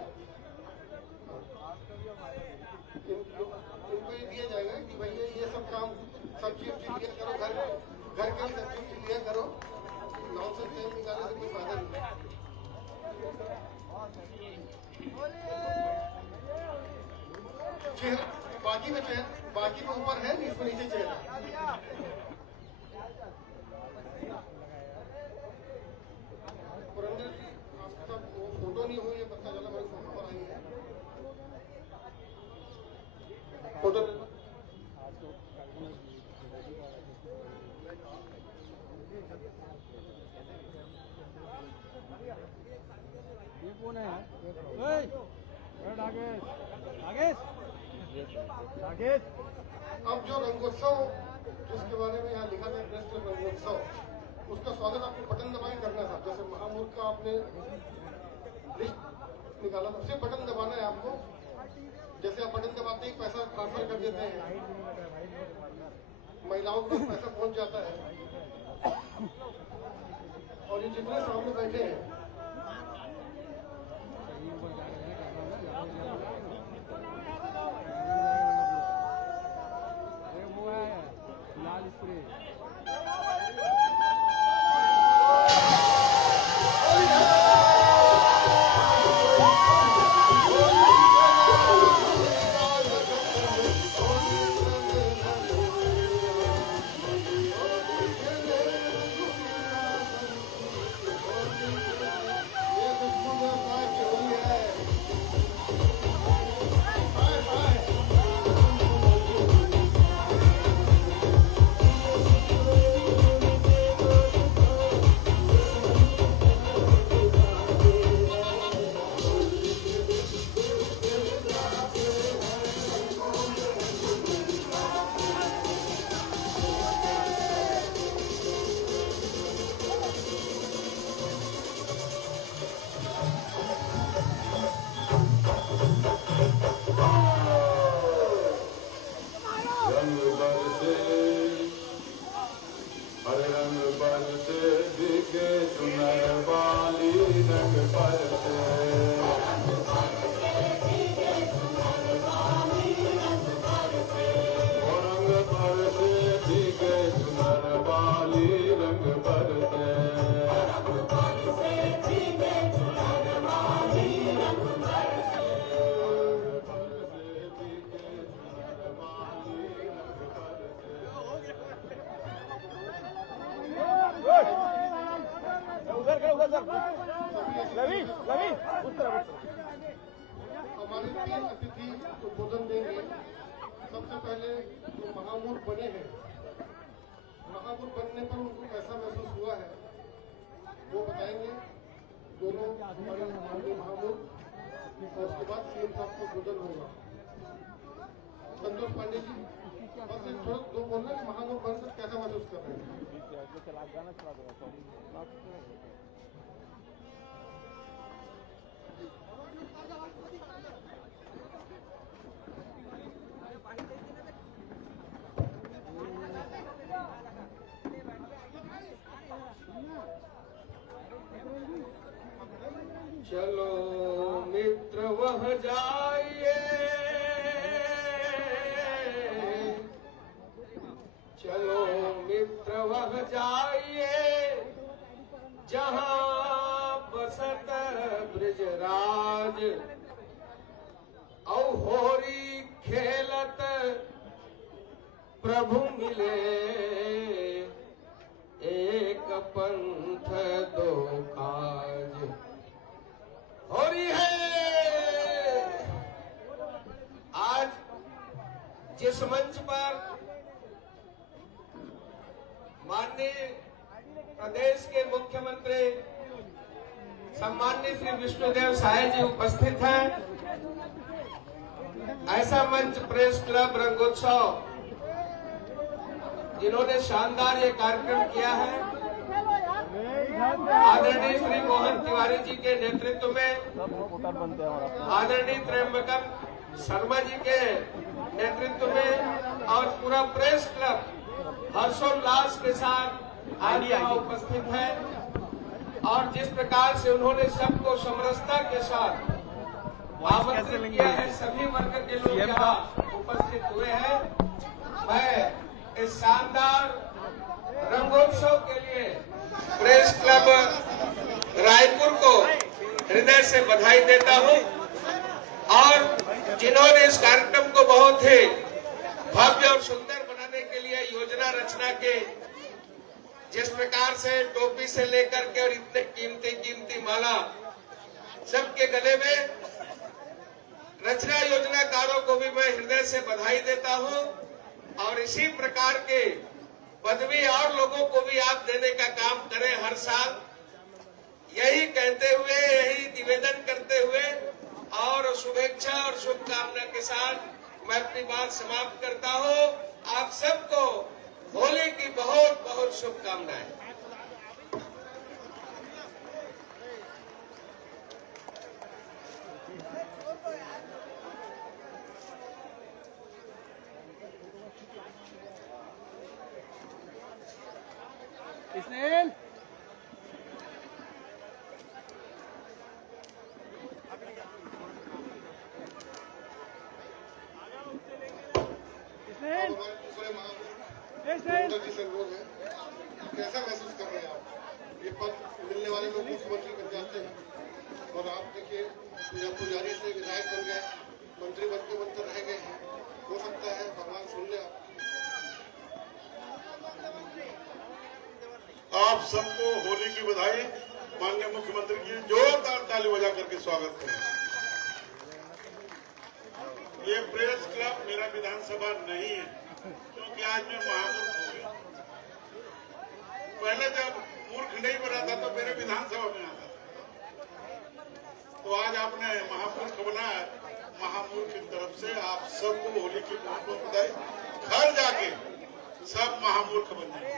इनको ये दिया जाएगा कि भैया ये सब काम, सब्जी लिया करो, घर के ही सब्जी लिया करो, नॉनसेंस टाइम निकालने से कोई फायदा नहीं। चेहरा बाकी में ऊपर है, इसमें नीचे चेहरा। पुरंदर जी, आपका वो फोटो नहीं हुई है, पता चला मेरे फोटो पर आई है। फोटो ये कौन है? नागेश। अब जो रंगोत्सव, जिसके बारे में यहाँ लिखा था प्रेस क्लब रंगोत्सव, उसका स्वागत आपको बटन दबाए करना था। जैसे महामूर्ख का आपने लिस्ट निकाला था, सिर्फ बटन दबाना है आपको। जैसे आप बटन दबाते ही पैसा ट्रांसफर कर देते हैं, महिलाओं को पैसा पहुंच जाता है। और ये जितने सामने बैठे हैं, लाल स्प्रे हमारे 3 अतिथि उद्बोधन देंगे। सबसे पहले जो महामूर्ख बने हैं, महामूर्ख बनने पर उनको कैसा महसूस हुआ है वो बताएंगे दोनों हमारे माननीय महामूर्ख, और उसके बाद सीएम साहब को उद्बोधन होगा। संतोष पांडे जी, बस ये थोड़ा दो बोलना कि महामूर्ख बनकर कैसा महसूस कर रहे हैं। चलो मित्र वह जाइए, चलो मित्र वह जाइए, जहाँ बसत ब्रजराज, औ होरी खेलत प्रभु मिले, एक पंथ दो काज। हो रही है आज जिस मंच पर माननीय प्रदेश के मुख्यमंत्री सम्माननीय श्री विष्णुदेव साय जी उपस्थित हैं, ऐसा मंच प्रेस क्लब रंगोत्सव जिन्होंने शानदार ये कार्यक्रम किया है, आदरणीय श्री मोहन तिवारी जी के नेतृत्व में, आदरणीय त्र्यंबकम शर्मा जी के नेतृत्व में और पूरा प्रेस क्लब हर्षोल्लास के साथ आज यहाँ उपस्थित है। और जिस प्रकार से उन्होंने सबको समरसता के साथ आमंत्रित किया है, सभी वर्ग के लोग यहाँ उपस्थित हुए हैं। मैं इस शानदार रंगोत्सव के लिए प्रेस क्लब रायपुर को हृदय से बधाई देता हूं, और जिन्होंने इस कार्यक्रम को बहुत ही भव्य और सुंदर बनाने के लिए योजना रचना के, जिस प्रकार से टोपी से लेकर के और इतने कीमती माला सबके गले में, रचना योजनाकारों को भी मैं हृदय से बधाई देता हूं। और इसी प्रकार के पदवी और लोगों को भी आप देने का काम करें हर साल, यही कहते हुए, यही निवेदन करते हुए और शुभेच्छा और शुभकामना के साथ मैं अपनी बात समाप्त करता हूं। आप सबको होली की बहुत बहुत शुभकामनाएं। इसने जी से अनुरोध है, कैसा महसूस कर रहे हैं आप? ये पद मिलने वाले लोग मुख्यमंत्री बन जाते हैं, और आप देखिए पुजारी से विधायक बन गए, मंत्री बनते रह गए हैं। हो सकता है भगवान सुन ले। आप सबको होली की बधाई। माननीय मुख्यमंत्री जी जोरदार ताली बजा करके स्वागत करें। ये प्रेस क्लब मेरा विधानसभा नहीं है, क्योंकि आज मैं महामूर्ख हूँ। पहले जब मूर्ख नहीं बना था तो मेरे विधानसभा में आता था, तो आज आपने महामूर्ख बनाया। महामूर्ख की तरफ से आप सबको होली की बहुत बहुत बधाई। घर जाके सब महामूर्ख बन जाए,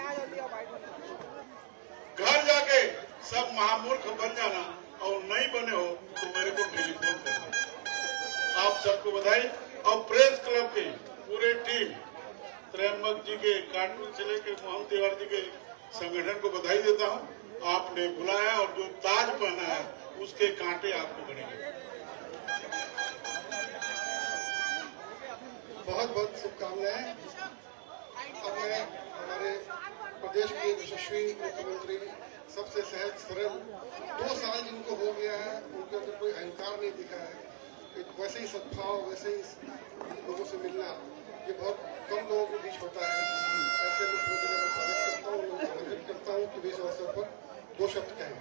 घर जाके सब महामूर्ख बन जाना, और नहीं बने हो तो मेरे को टेलीफोन करना। आप सबको बधाई। और प्रेस क्लब की पूरी टीम, त्र्यंबक जी के कानपुर जिले के मोहन तिवारी जी के संगठन को बधाई देता हूं। आपने बुलाया और जो ताज पहना है उसके कांटे आपको गड़ेंगे। बहुत बहुत शुभकामनाएं। अब मैं हमारे प्रदेश के यशस्वी मुख्यमंत्री, सबसे सहज सरल, 2 साल जिनको हो गया है, उनके अंदर कोई अहंकार नहीं दिखा है। एक वैसे ही सद्भाव, वैसे ही लोगों से मिलना, ये बहुत कम लोगों के बीच होता है। ऐसे मुख्यमंत्री का मैं स्वागत करता हूँ, उनको आमंत्रित करता हूँ कि इस अवसर पर 2 शब्द कहें।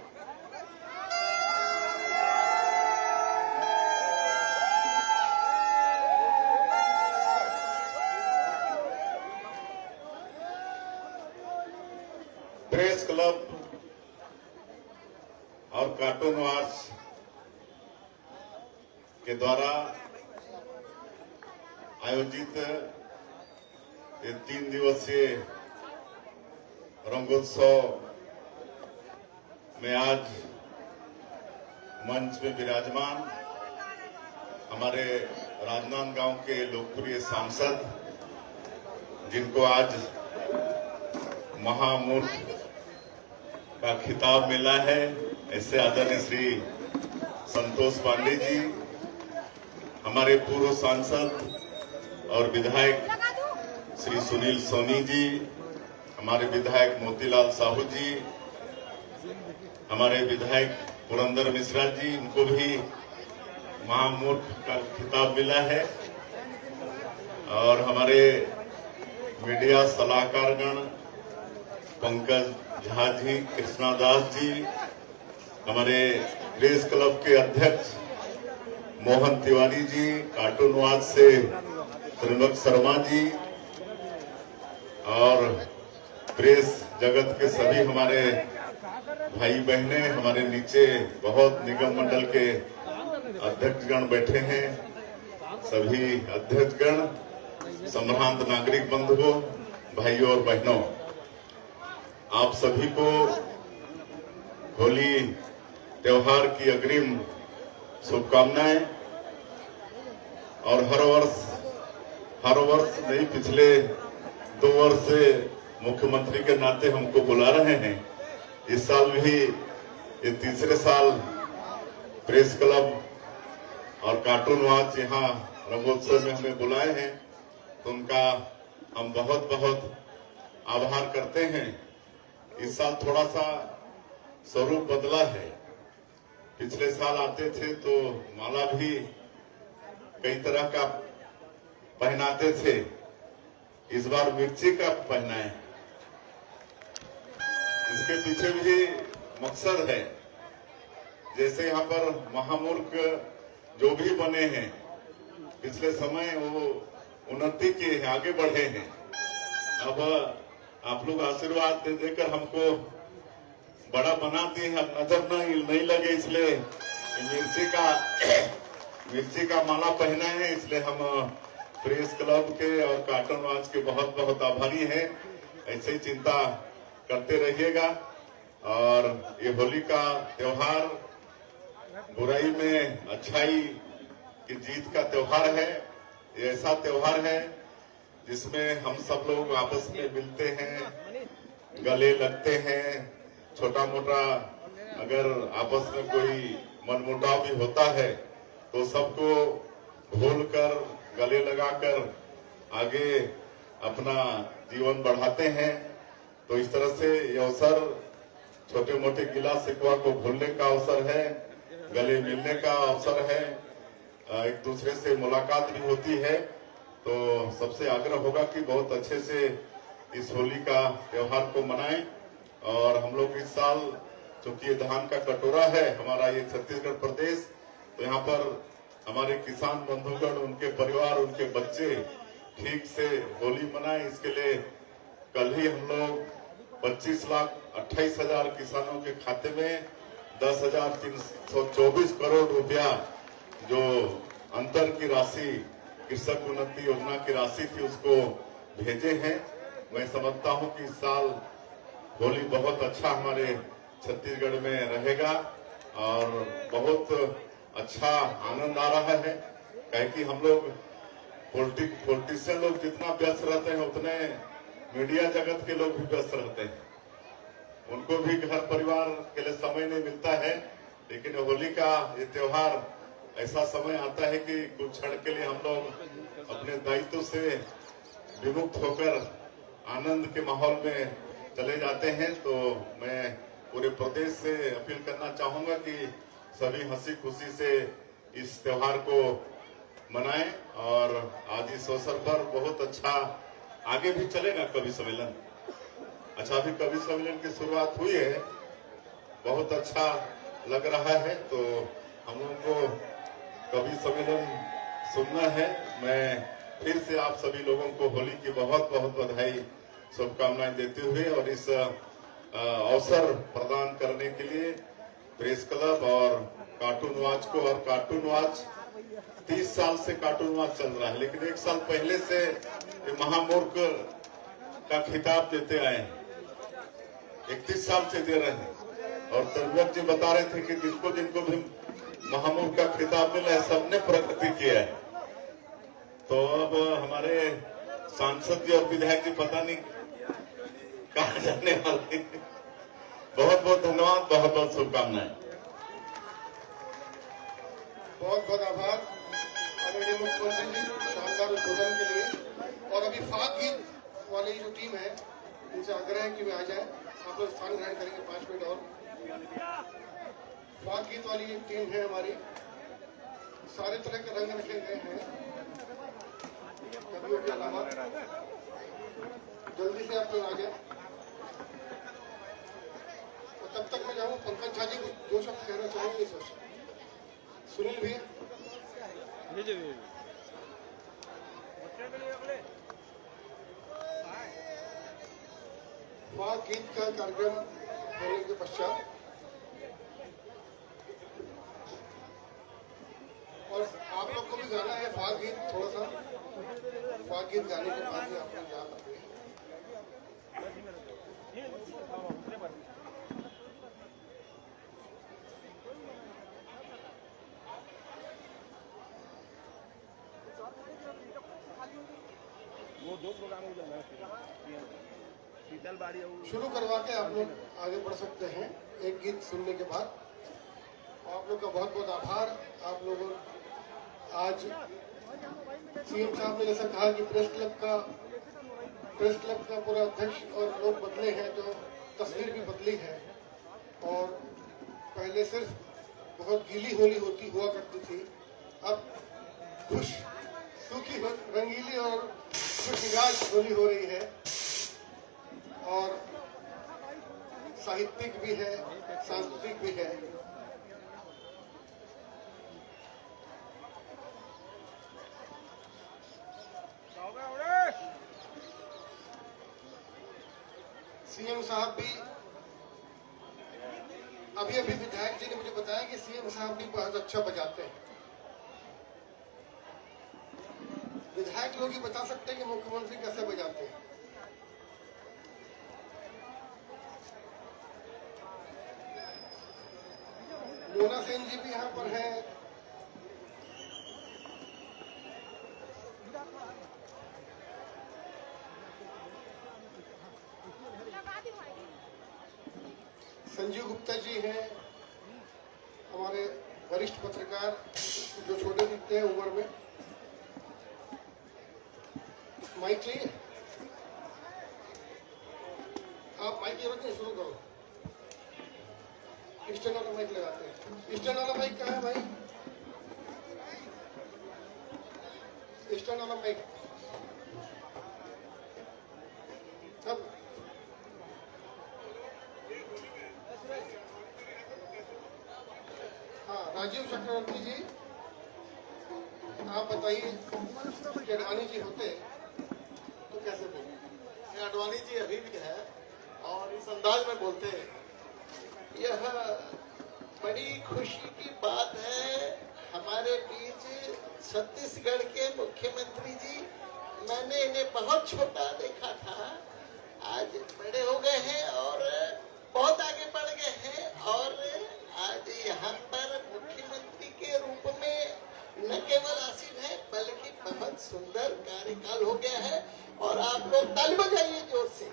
प्रेस क्लब और कार्टून वाच के द्वारा आयोजित ये 3 दिवसीय रंगोत्सव में आज मंच में विराजमान हमारे राजनांदगांव के लोकप्रिय सांसद, जिनको आज महामूर्ख का खिताब मिला है, ऐसे आदरणीय श्री संतोष पांडे जी, हमारे पूर्व सांसद और विधायक श्री सुनील सोनी जी, हमारे विधायक मोतीलाल साहू जी, हमारे विधायक पुरंदर मिश्रा जी, उनको भी महामूर्ख का खिताब मिला है। और हमारे मीडिया सलाहकारगण पंकज झा जी, कृष्णा दास जी, हमारे प्रेस क्लब के अध्यक्ष मोहन तिवारी जी, कार्टून वाच से त्रिलोक शर्मा जी और प्रेस जगत के सभी हमारे भाई बहने, हमारे नीचे बहुत निगम मंडल के अध्यक्षगण बैठे हैं, सभी अध्यक्षगण, संभ्रांत नागरिक बंधुओं, भाइयों और बहनों, आप सभी को होली त्योहार की अग्रिम शुभकामनाएं। और हर वर्ष नहीं, पिछले 2 वर्ष से मुख्यमंत्री के नाते हमको बुला रहे हैं। इस साल भी ये तीसरे साल प्रेस क्लब और कार्टून वाच यहाँ रंगोत्सव में हमें बुलाए हैं, तो उनका हम बहुत बहुत आभार करते हैं। इस साल थोड़ा सा स्वरूप बदला है। पिछले साल आते थे तो माला भी कई तरह का पहनाते थे, इस बार मिर्ची का पहना है। इसके पीछे भी मकसद है, जैसे यहाँ पर महामूर्ख जो भी बने हैं पिछले समय, वो उन्नति के आगे बढ़े हैं। अब आप लोग आशीर्वाद दे देकर हमको बड़ा बना दिए हैं, नजर नहीं लगे, इसलिए मिर्ची का माला पहना है। इसलिए हम प्रेस क्लब के और कार्टून वाच के बहुत बहुत आभारी हैं। ऐसे ही चिंता करते रहिएगा। और ये होली का त्योहार बुराई में अच्छाई की जीत का त्योहार है। ये ऐसा त्योहार है जिसमें हम सब लोग आपस में मिलते हैं, गले लगते हैं। छोटा मोटा अगर आपस में कोई मनमुटाव भी होता है तो सबको भूलकर, गले लगाकर आगे अपना जीवन बढ़ाते हैं। तो इस तरह से ये अवसर छोटे मोटे गिला शिकवा को भूलने का अवसर है, गले मिलने का अवसर है, एक दूसरे से मुलाकात भी होती है। तो सबसे आग्रह होगा कि बहुत अच्छे से इस होली का त्योहार को मनाएं। और हम लोग इस साल, चूंकि ये धान का कटोरा है हमारा ये छत्तीसगढ़ प्रदेश, तो यहाँ पर हमारे किसान बंधुगण, उनके परिवार, उनके बच्चे ठीक से होली मनाएं। इसके लिए कल ही हम लोग 25,28,000 किसानों के खाते में 10,324 करोड़ रुपया जो अंतर की राशि, कृषक उन्नति योजना की राशि थी, उसको भेजे हैं। मैं समझता हूं कि इस साल होली बहुत अच्छा हमारे छत्तीसगढ़ में रहेगा और बहुत अच्छा आनंद आ रहा है। कहे कि हम लोग पॉलिटिशियन लोग जितना व्यस्त रहते हैं उतने मीडिया जगत के लोग भी व्यस्त रहते हैं। उनको भी घर परिवार के लिए समय नहीं मिलता है। लेकिन होली का ये त्योहार ऐसा समय आता है कि कुछ क्षण के लिए हम लोग अपने दायित्व से विमुक्त होकर आनंद के माहौल में चले जाते हैं। तो मैं पूरे प्रदेश से अपील करना चाहूंगा कि सभी हंसी खुशी से इस त्योहार को मनाएं। और आज इस अवसर पर बहुत अच्छा आगे भी चलेगा कवि सम्मेलन। अच्छा, अभी कवि सम्मेलन की शुरुआत हुई है, बहुत अच्छा लग रहा है। तो हम लोगों को कवि सम्मेलन सुनना है। मैं फिर से आप सभी लोगों को होली की बहुत बहुत बधाई, शुभकामनाएं देते हुए और इस अवसर प्रदान करने के लिए प्रेस क्लब और कार्टून वॉच को। और कार्टून वॉच 30 साल से कार्टून वॉच चल रहा है, लेकिन 1 साल पहले से ये महामूर्ख का खिताब देते आए हैं, 31 साल से दे रहे हैं। और तरबियत जी बता रहे थे कि जिनको जिनको भी महामूर्ख का खिताब मिला है सबने प्रगति किया है। तो अब हमारे सांसद जी और विधायक जी पता नहीं कहा जाने वाले। बहुत बहुत धन्यवाद, बहुत बहुत शुभकामनाएं। बहुत बहुत आभार आदरणीय मुख्यमंत्री जी शानदार उद्बोधन के लिए। और अभी फाग गीत वाली जो टीम है उनसे आग्रह है कि वे आ जाए। आप लोग स्थान ग्रहण करेंगे 5 मिनट और। फाग गीत वाली एक टीम है हमारी, सारे तरह के रंग रखे गए हैं कवियों के अलावा। जल्दी से आप लोग आ जाए। तो तब तक मैं जाऊँ, पंकज झा जी को जो शब्द कहना चाहेंगे सर। सुनील भैया फाग गीत का कार्यक्रम होने के पश्चात और आप लोग को भी गाना है फाग गीत, थोड़ा सा फाग गीत गाने के बाद ही आप लोग जा सकते हैं। वो 2 प्रोग्राम हो जाना शीतल बाड़ी शुरू करवा के आप लोग आगे बढ़ सकते हैं एक गीत सुनने के बाद। आप लोग का बहुत बहुत आभार। आप लोगों आज सीएम साहब ने जैसा कहा कि प्रेस क्लब का पूरा अध्यक्ष और लोग बदले हैं, तो तस्वीर भी बदली है। और पहले सिर्फ बहुत गीली होली हुआ करती थी, अब खुश सूखी रंगीली और खुश मिजाज होली हो रही है। और साहित्यिक भी है, सांस्कृतिक भी है। सीएम साहब भी अभी विधायक जी ने मुझे बताया कि सीएम साहब भी बहुत अच्छा बजाते हैं। विधायक लोग ही बता सकते हैं कि मुख्यमंत्री कैसे बजाते हैं। मोना सेन जी भी यहाँ पर हैं। संजीव गुप्ता जी हैं, हमारे वरिष्ठ पत्रकार जो छोटे दिखते हैं उम्र में। माइक लिए आप, माइक ये रखते शुरू करो। स्टैंड वाला माइक लगाते हैं। स्टैंड वाला माइक कहाँ है भाई? स्टैंड वाला माइक सब। हाँ, राजीव चक्रवर्ती जी आप बताइए कि अडवाणी जी होते तो कैसे बोलते? अडवाणी जी अभी भी है और इस अंदाज में बोलते हैं। यह बड़ी खुशी की बात है हमारे बीच छत्तीसगढ़ के मुख्यमंत्री जी। मैंने इन्हें बहुत छोटा देखा था, आज बड़े हो गए हैं और बहुत आगे बढ़ गए हैं। और आज यहाँ पर मुख्यमंत्री के रूप में न केवल आसीन है बल्कि बहुत सुंदर कार्यकाल हो गया है। और आप लोग ताली बजाइए जोर से।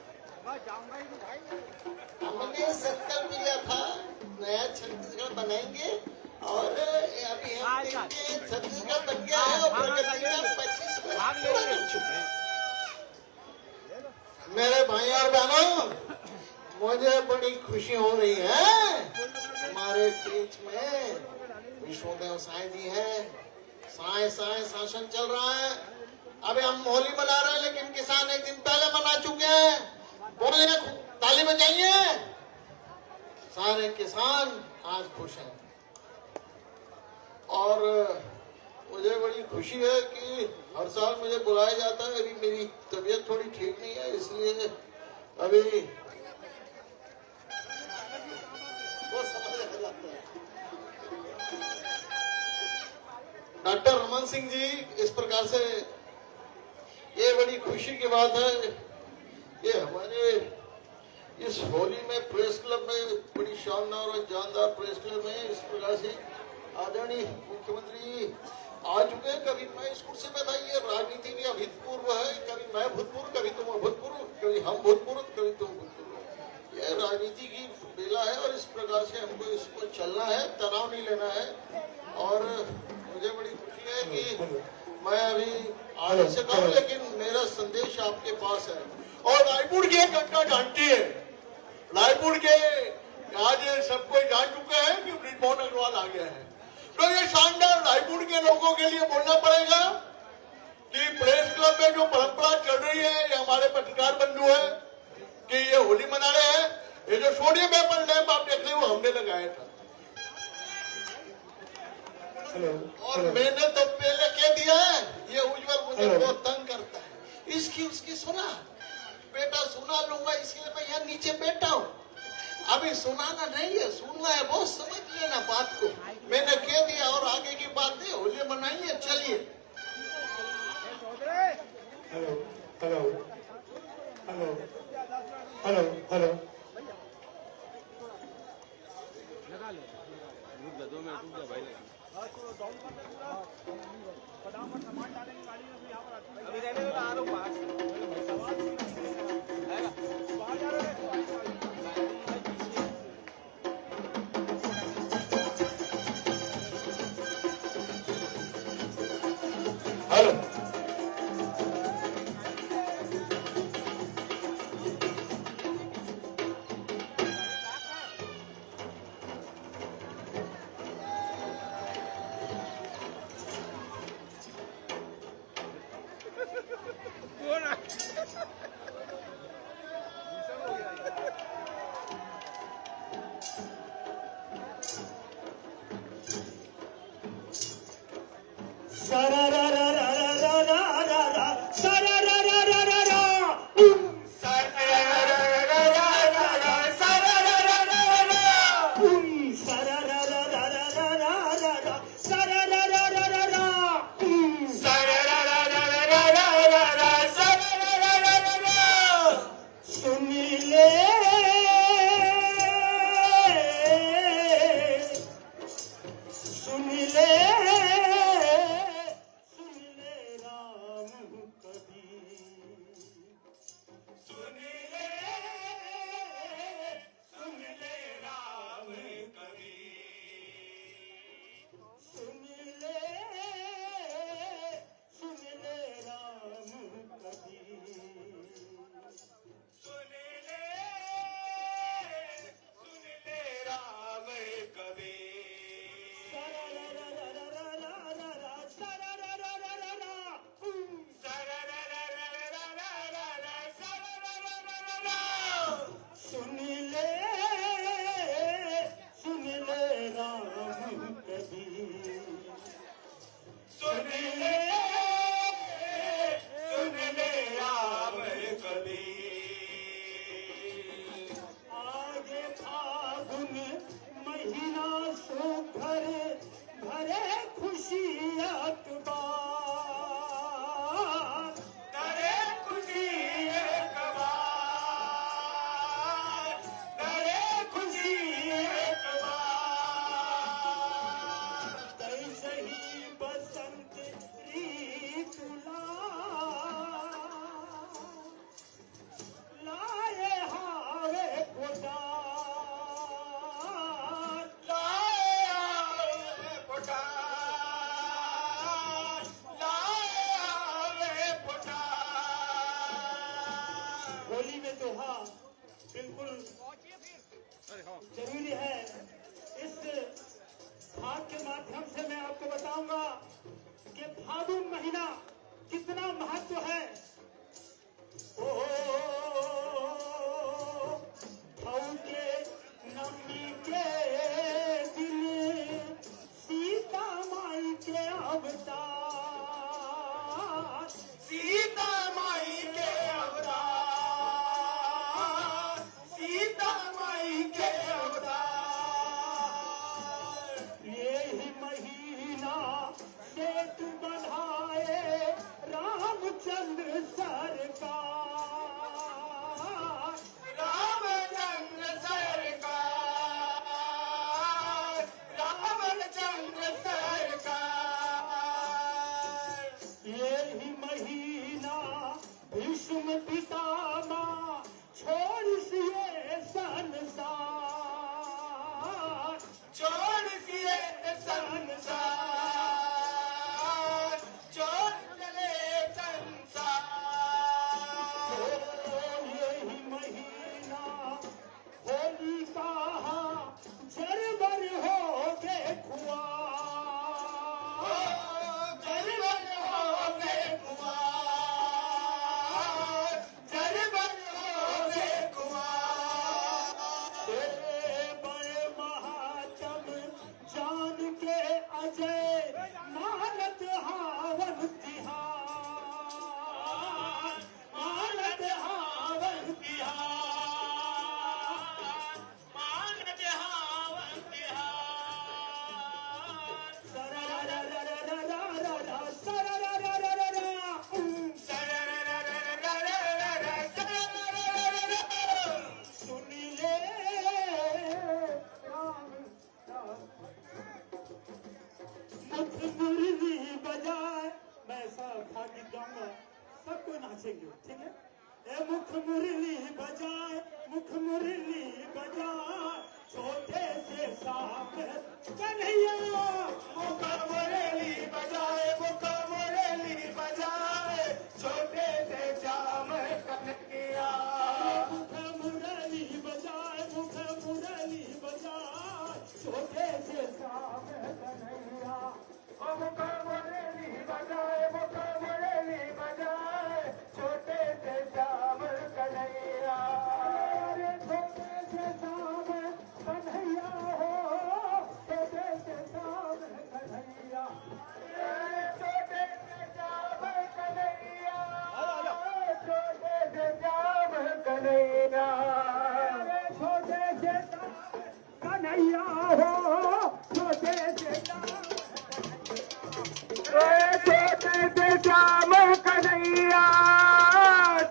हमने संकल्प लिया था नया छत्तीसगढ़ बनाएंगे और अभी हम देखेंगे छत्तीसगढ़ बन गया है और प्रगति का 25 वर्ष पूरा कर चुका है। मेरे भाई और बहनों, मुझे बड़ी खुशी हो रही है। हमारे बीच में विष्णुदेव साय जी हैं। साय शासन चल रहा है। अभी हम होली मना रहे हैं, लेकिन किसान एक दिन पहले मना चुके हैं। बोलिए, ताली बजाइए। सारे किसान आज खुश हैं। और मुझे बड़ी खुशी है कि हर साल मुझे बुलाया जाता है। अभी मेरी तबीयत थोड़ी ठीक नहीं है, इसलिए अभी डॉक्टर रमन सिंह जी, इस प्रकार से ये बड़ी खुशी की बात है। ये हमारे इस होली में प्रेस क्लब में बड़ी शानदार और जानदार प्रेस क्लब में इस प्रकार से आदरणीय मुख्यमंत्री आ चुके हैं। कभी मैं इस कुर्सी पे था, ये राजनीति भी अभूतपूर्व है, कभी मैं भूतपूर्व, कभी तुम अभूतपूर्व, कभी हम भूतपूर्व, कभी तुम भूतपूर्व। यह राजनीति की बेला है और इस प्रकार से हमको इसको चलना है, तनाव नहीं लेना है। और मुझे बड़ी खुशी है कि मैं अभी आ नहीं सका हूँ, लेकिन मेरा संदेश आपके पास है। और रायपुर की एक घटना जानती है, रायपुर के आज सब कोई जान चुके हैं कि ब्रिजमोहन अग्रवाल आ गया है। तो ये शानदार रायपुर के लोगों के लिए बोलना पड़ेगा कि प्रेस क्लब में जो परंपरा चल रही है, ये हमारे पत्रकार बंधु है कि ये होली मना रहे हैं। ये जो सोडियम वेपर लैंप आप देख रहे हो, हमने लगाया था। और मैंने तो पहले कह दिया है, ये उज्जवल मुझे बहुत तंग करता है। इसकी उसकी सुना, बेटा सुना लूंगा, इसलिए मैं यहाँ नीचे बैठा हूँ। अभी सुनाना नहीं है, सुनना है, बहुत समझ लेना बात को। मैंने कह दिया और आगे की बात नहीं, होली मनाइए, चलिए। Hello hello hello hello hello अभी रहने वाला आ रहा हूँ पास। हेलो नाचेंगे, ठीक है? ए मुख मुरली बजाए, मुख मुरली बजाए, छोटे से साफ कन्हैया। मुख मुरली बजाए, मुख मुरली बजाए, छोटे से श्याम कन्हैया। मुख मुरली बजाए, मुख मुरली बजाए, छोटे से श्याम कन्हैया। मुख मुरली बजाए, मुख मुरली बजाए, छोटे से श्याम कन्हैया। अरे छोटे से श्याम कन्हैया हो, छोटे से श्याम कन्हैया। अरे छोटे से श्याम कन्हैया, छोटे से श्याम कन्हैया। अरे छोटे से श्याम कन्हैया हो, छोटे से श्याम छोटे से श्याम कन्हैया,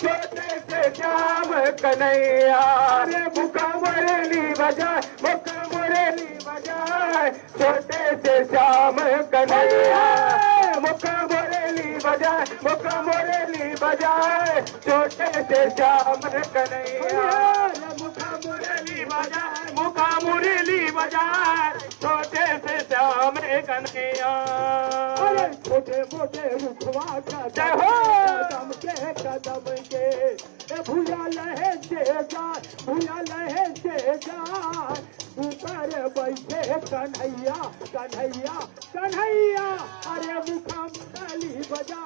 छोटे से श्याम कन्हैया। अरे मुख मुरली बजाए, मुख मुरली बजाए, छोटे से श्याम कन्हैया। मुख मुरली बजाए, मुख मुरली बजाए, छोटे से श्याम कन्हैया। मुख मुरली बजाए, मुख मुरली बजाए, छोटे से श्याम कन्हैया। छोटे मोटे रुखवा कदम के कदम के भूया लहे से जाए, भूया लहे से जाए, ऊपर बैठे कन्हैया, कन्हैया, कन्हैया। अरे मुखा मुरली बजा,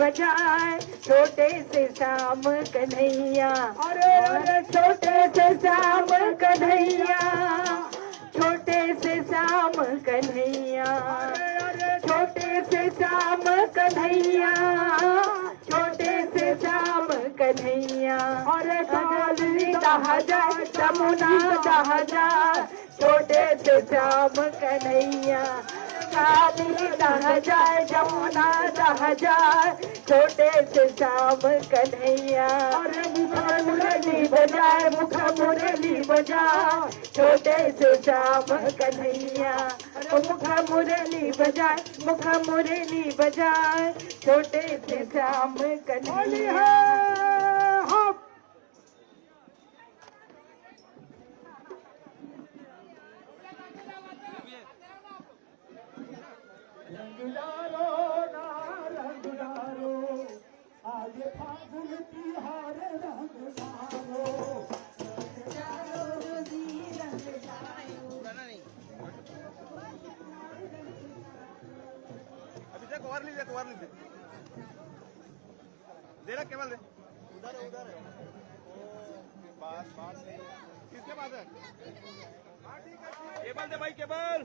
बजाए, छोटे से श्याम कन्हैया। अरे छोटे से श्याम कन्हैया, छोटे से श्याम कन्हैया, छोटे से श्याम कन्हैया, छोटे से श्याम कन्हैया। अरे काली दह जाए, जमुना दह जाए, छोटे से श्याम कन्हैया। काली दह जाए, जमुना दह जाए, छोटे से श्याम कन्हैया। अरे मुख मुरली बजाए, मुख मुरली बजाए, छोटे से श्याम कन्हैया। मुख मुरली बजाए, मुख मुरली बजाए, छोटे से श्याम कन्हैया। रंगदारो ना रंगदारो, आगे फागुन तिहार रंगदारो। अभी देख और लीजिए, और लीजिए, दे रहा केवल उधर है, उधर है। बात बात नहीं, किसके पास है? केबल दे भाई, केबल।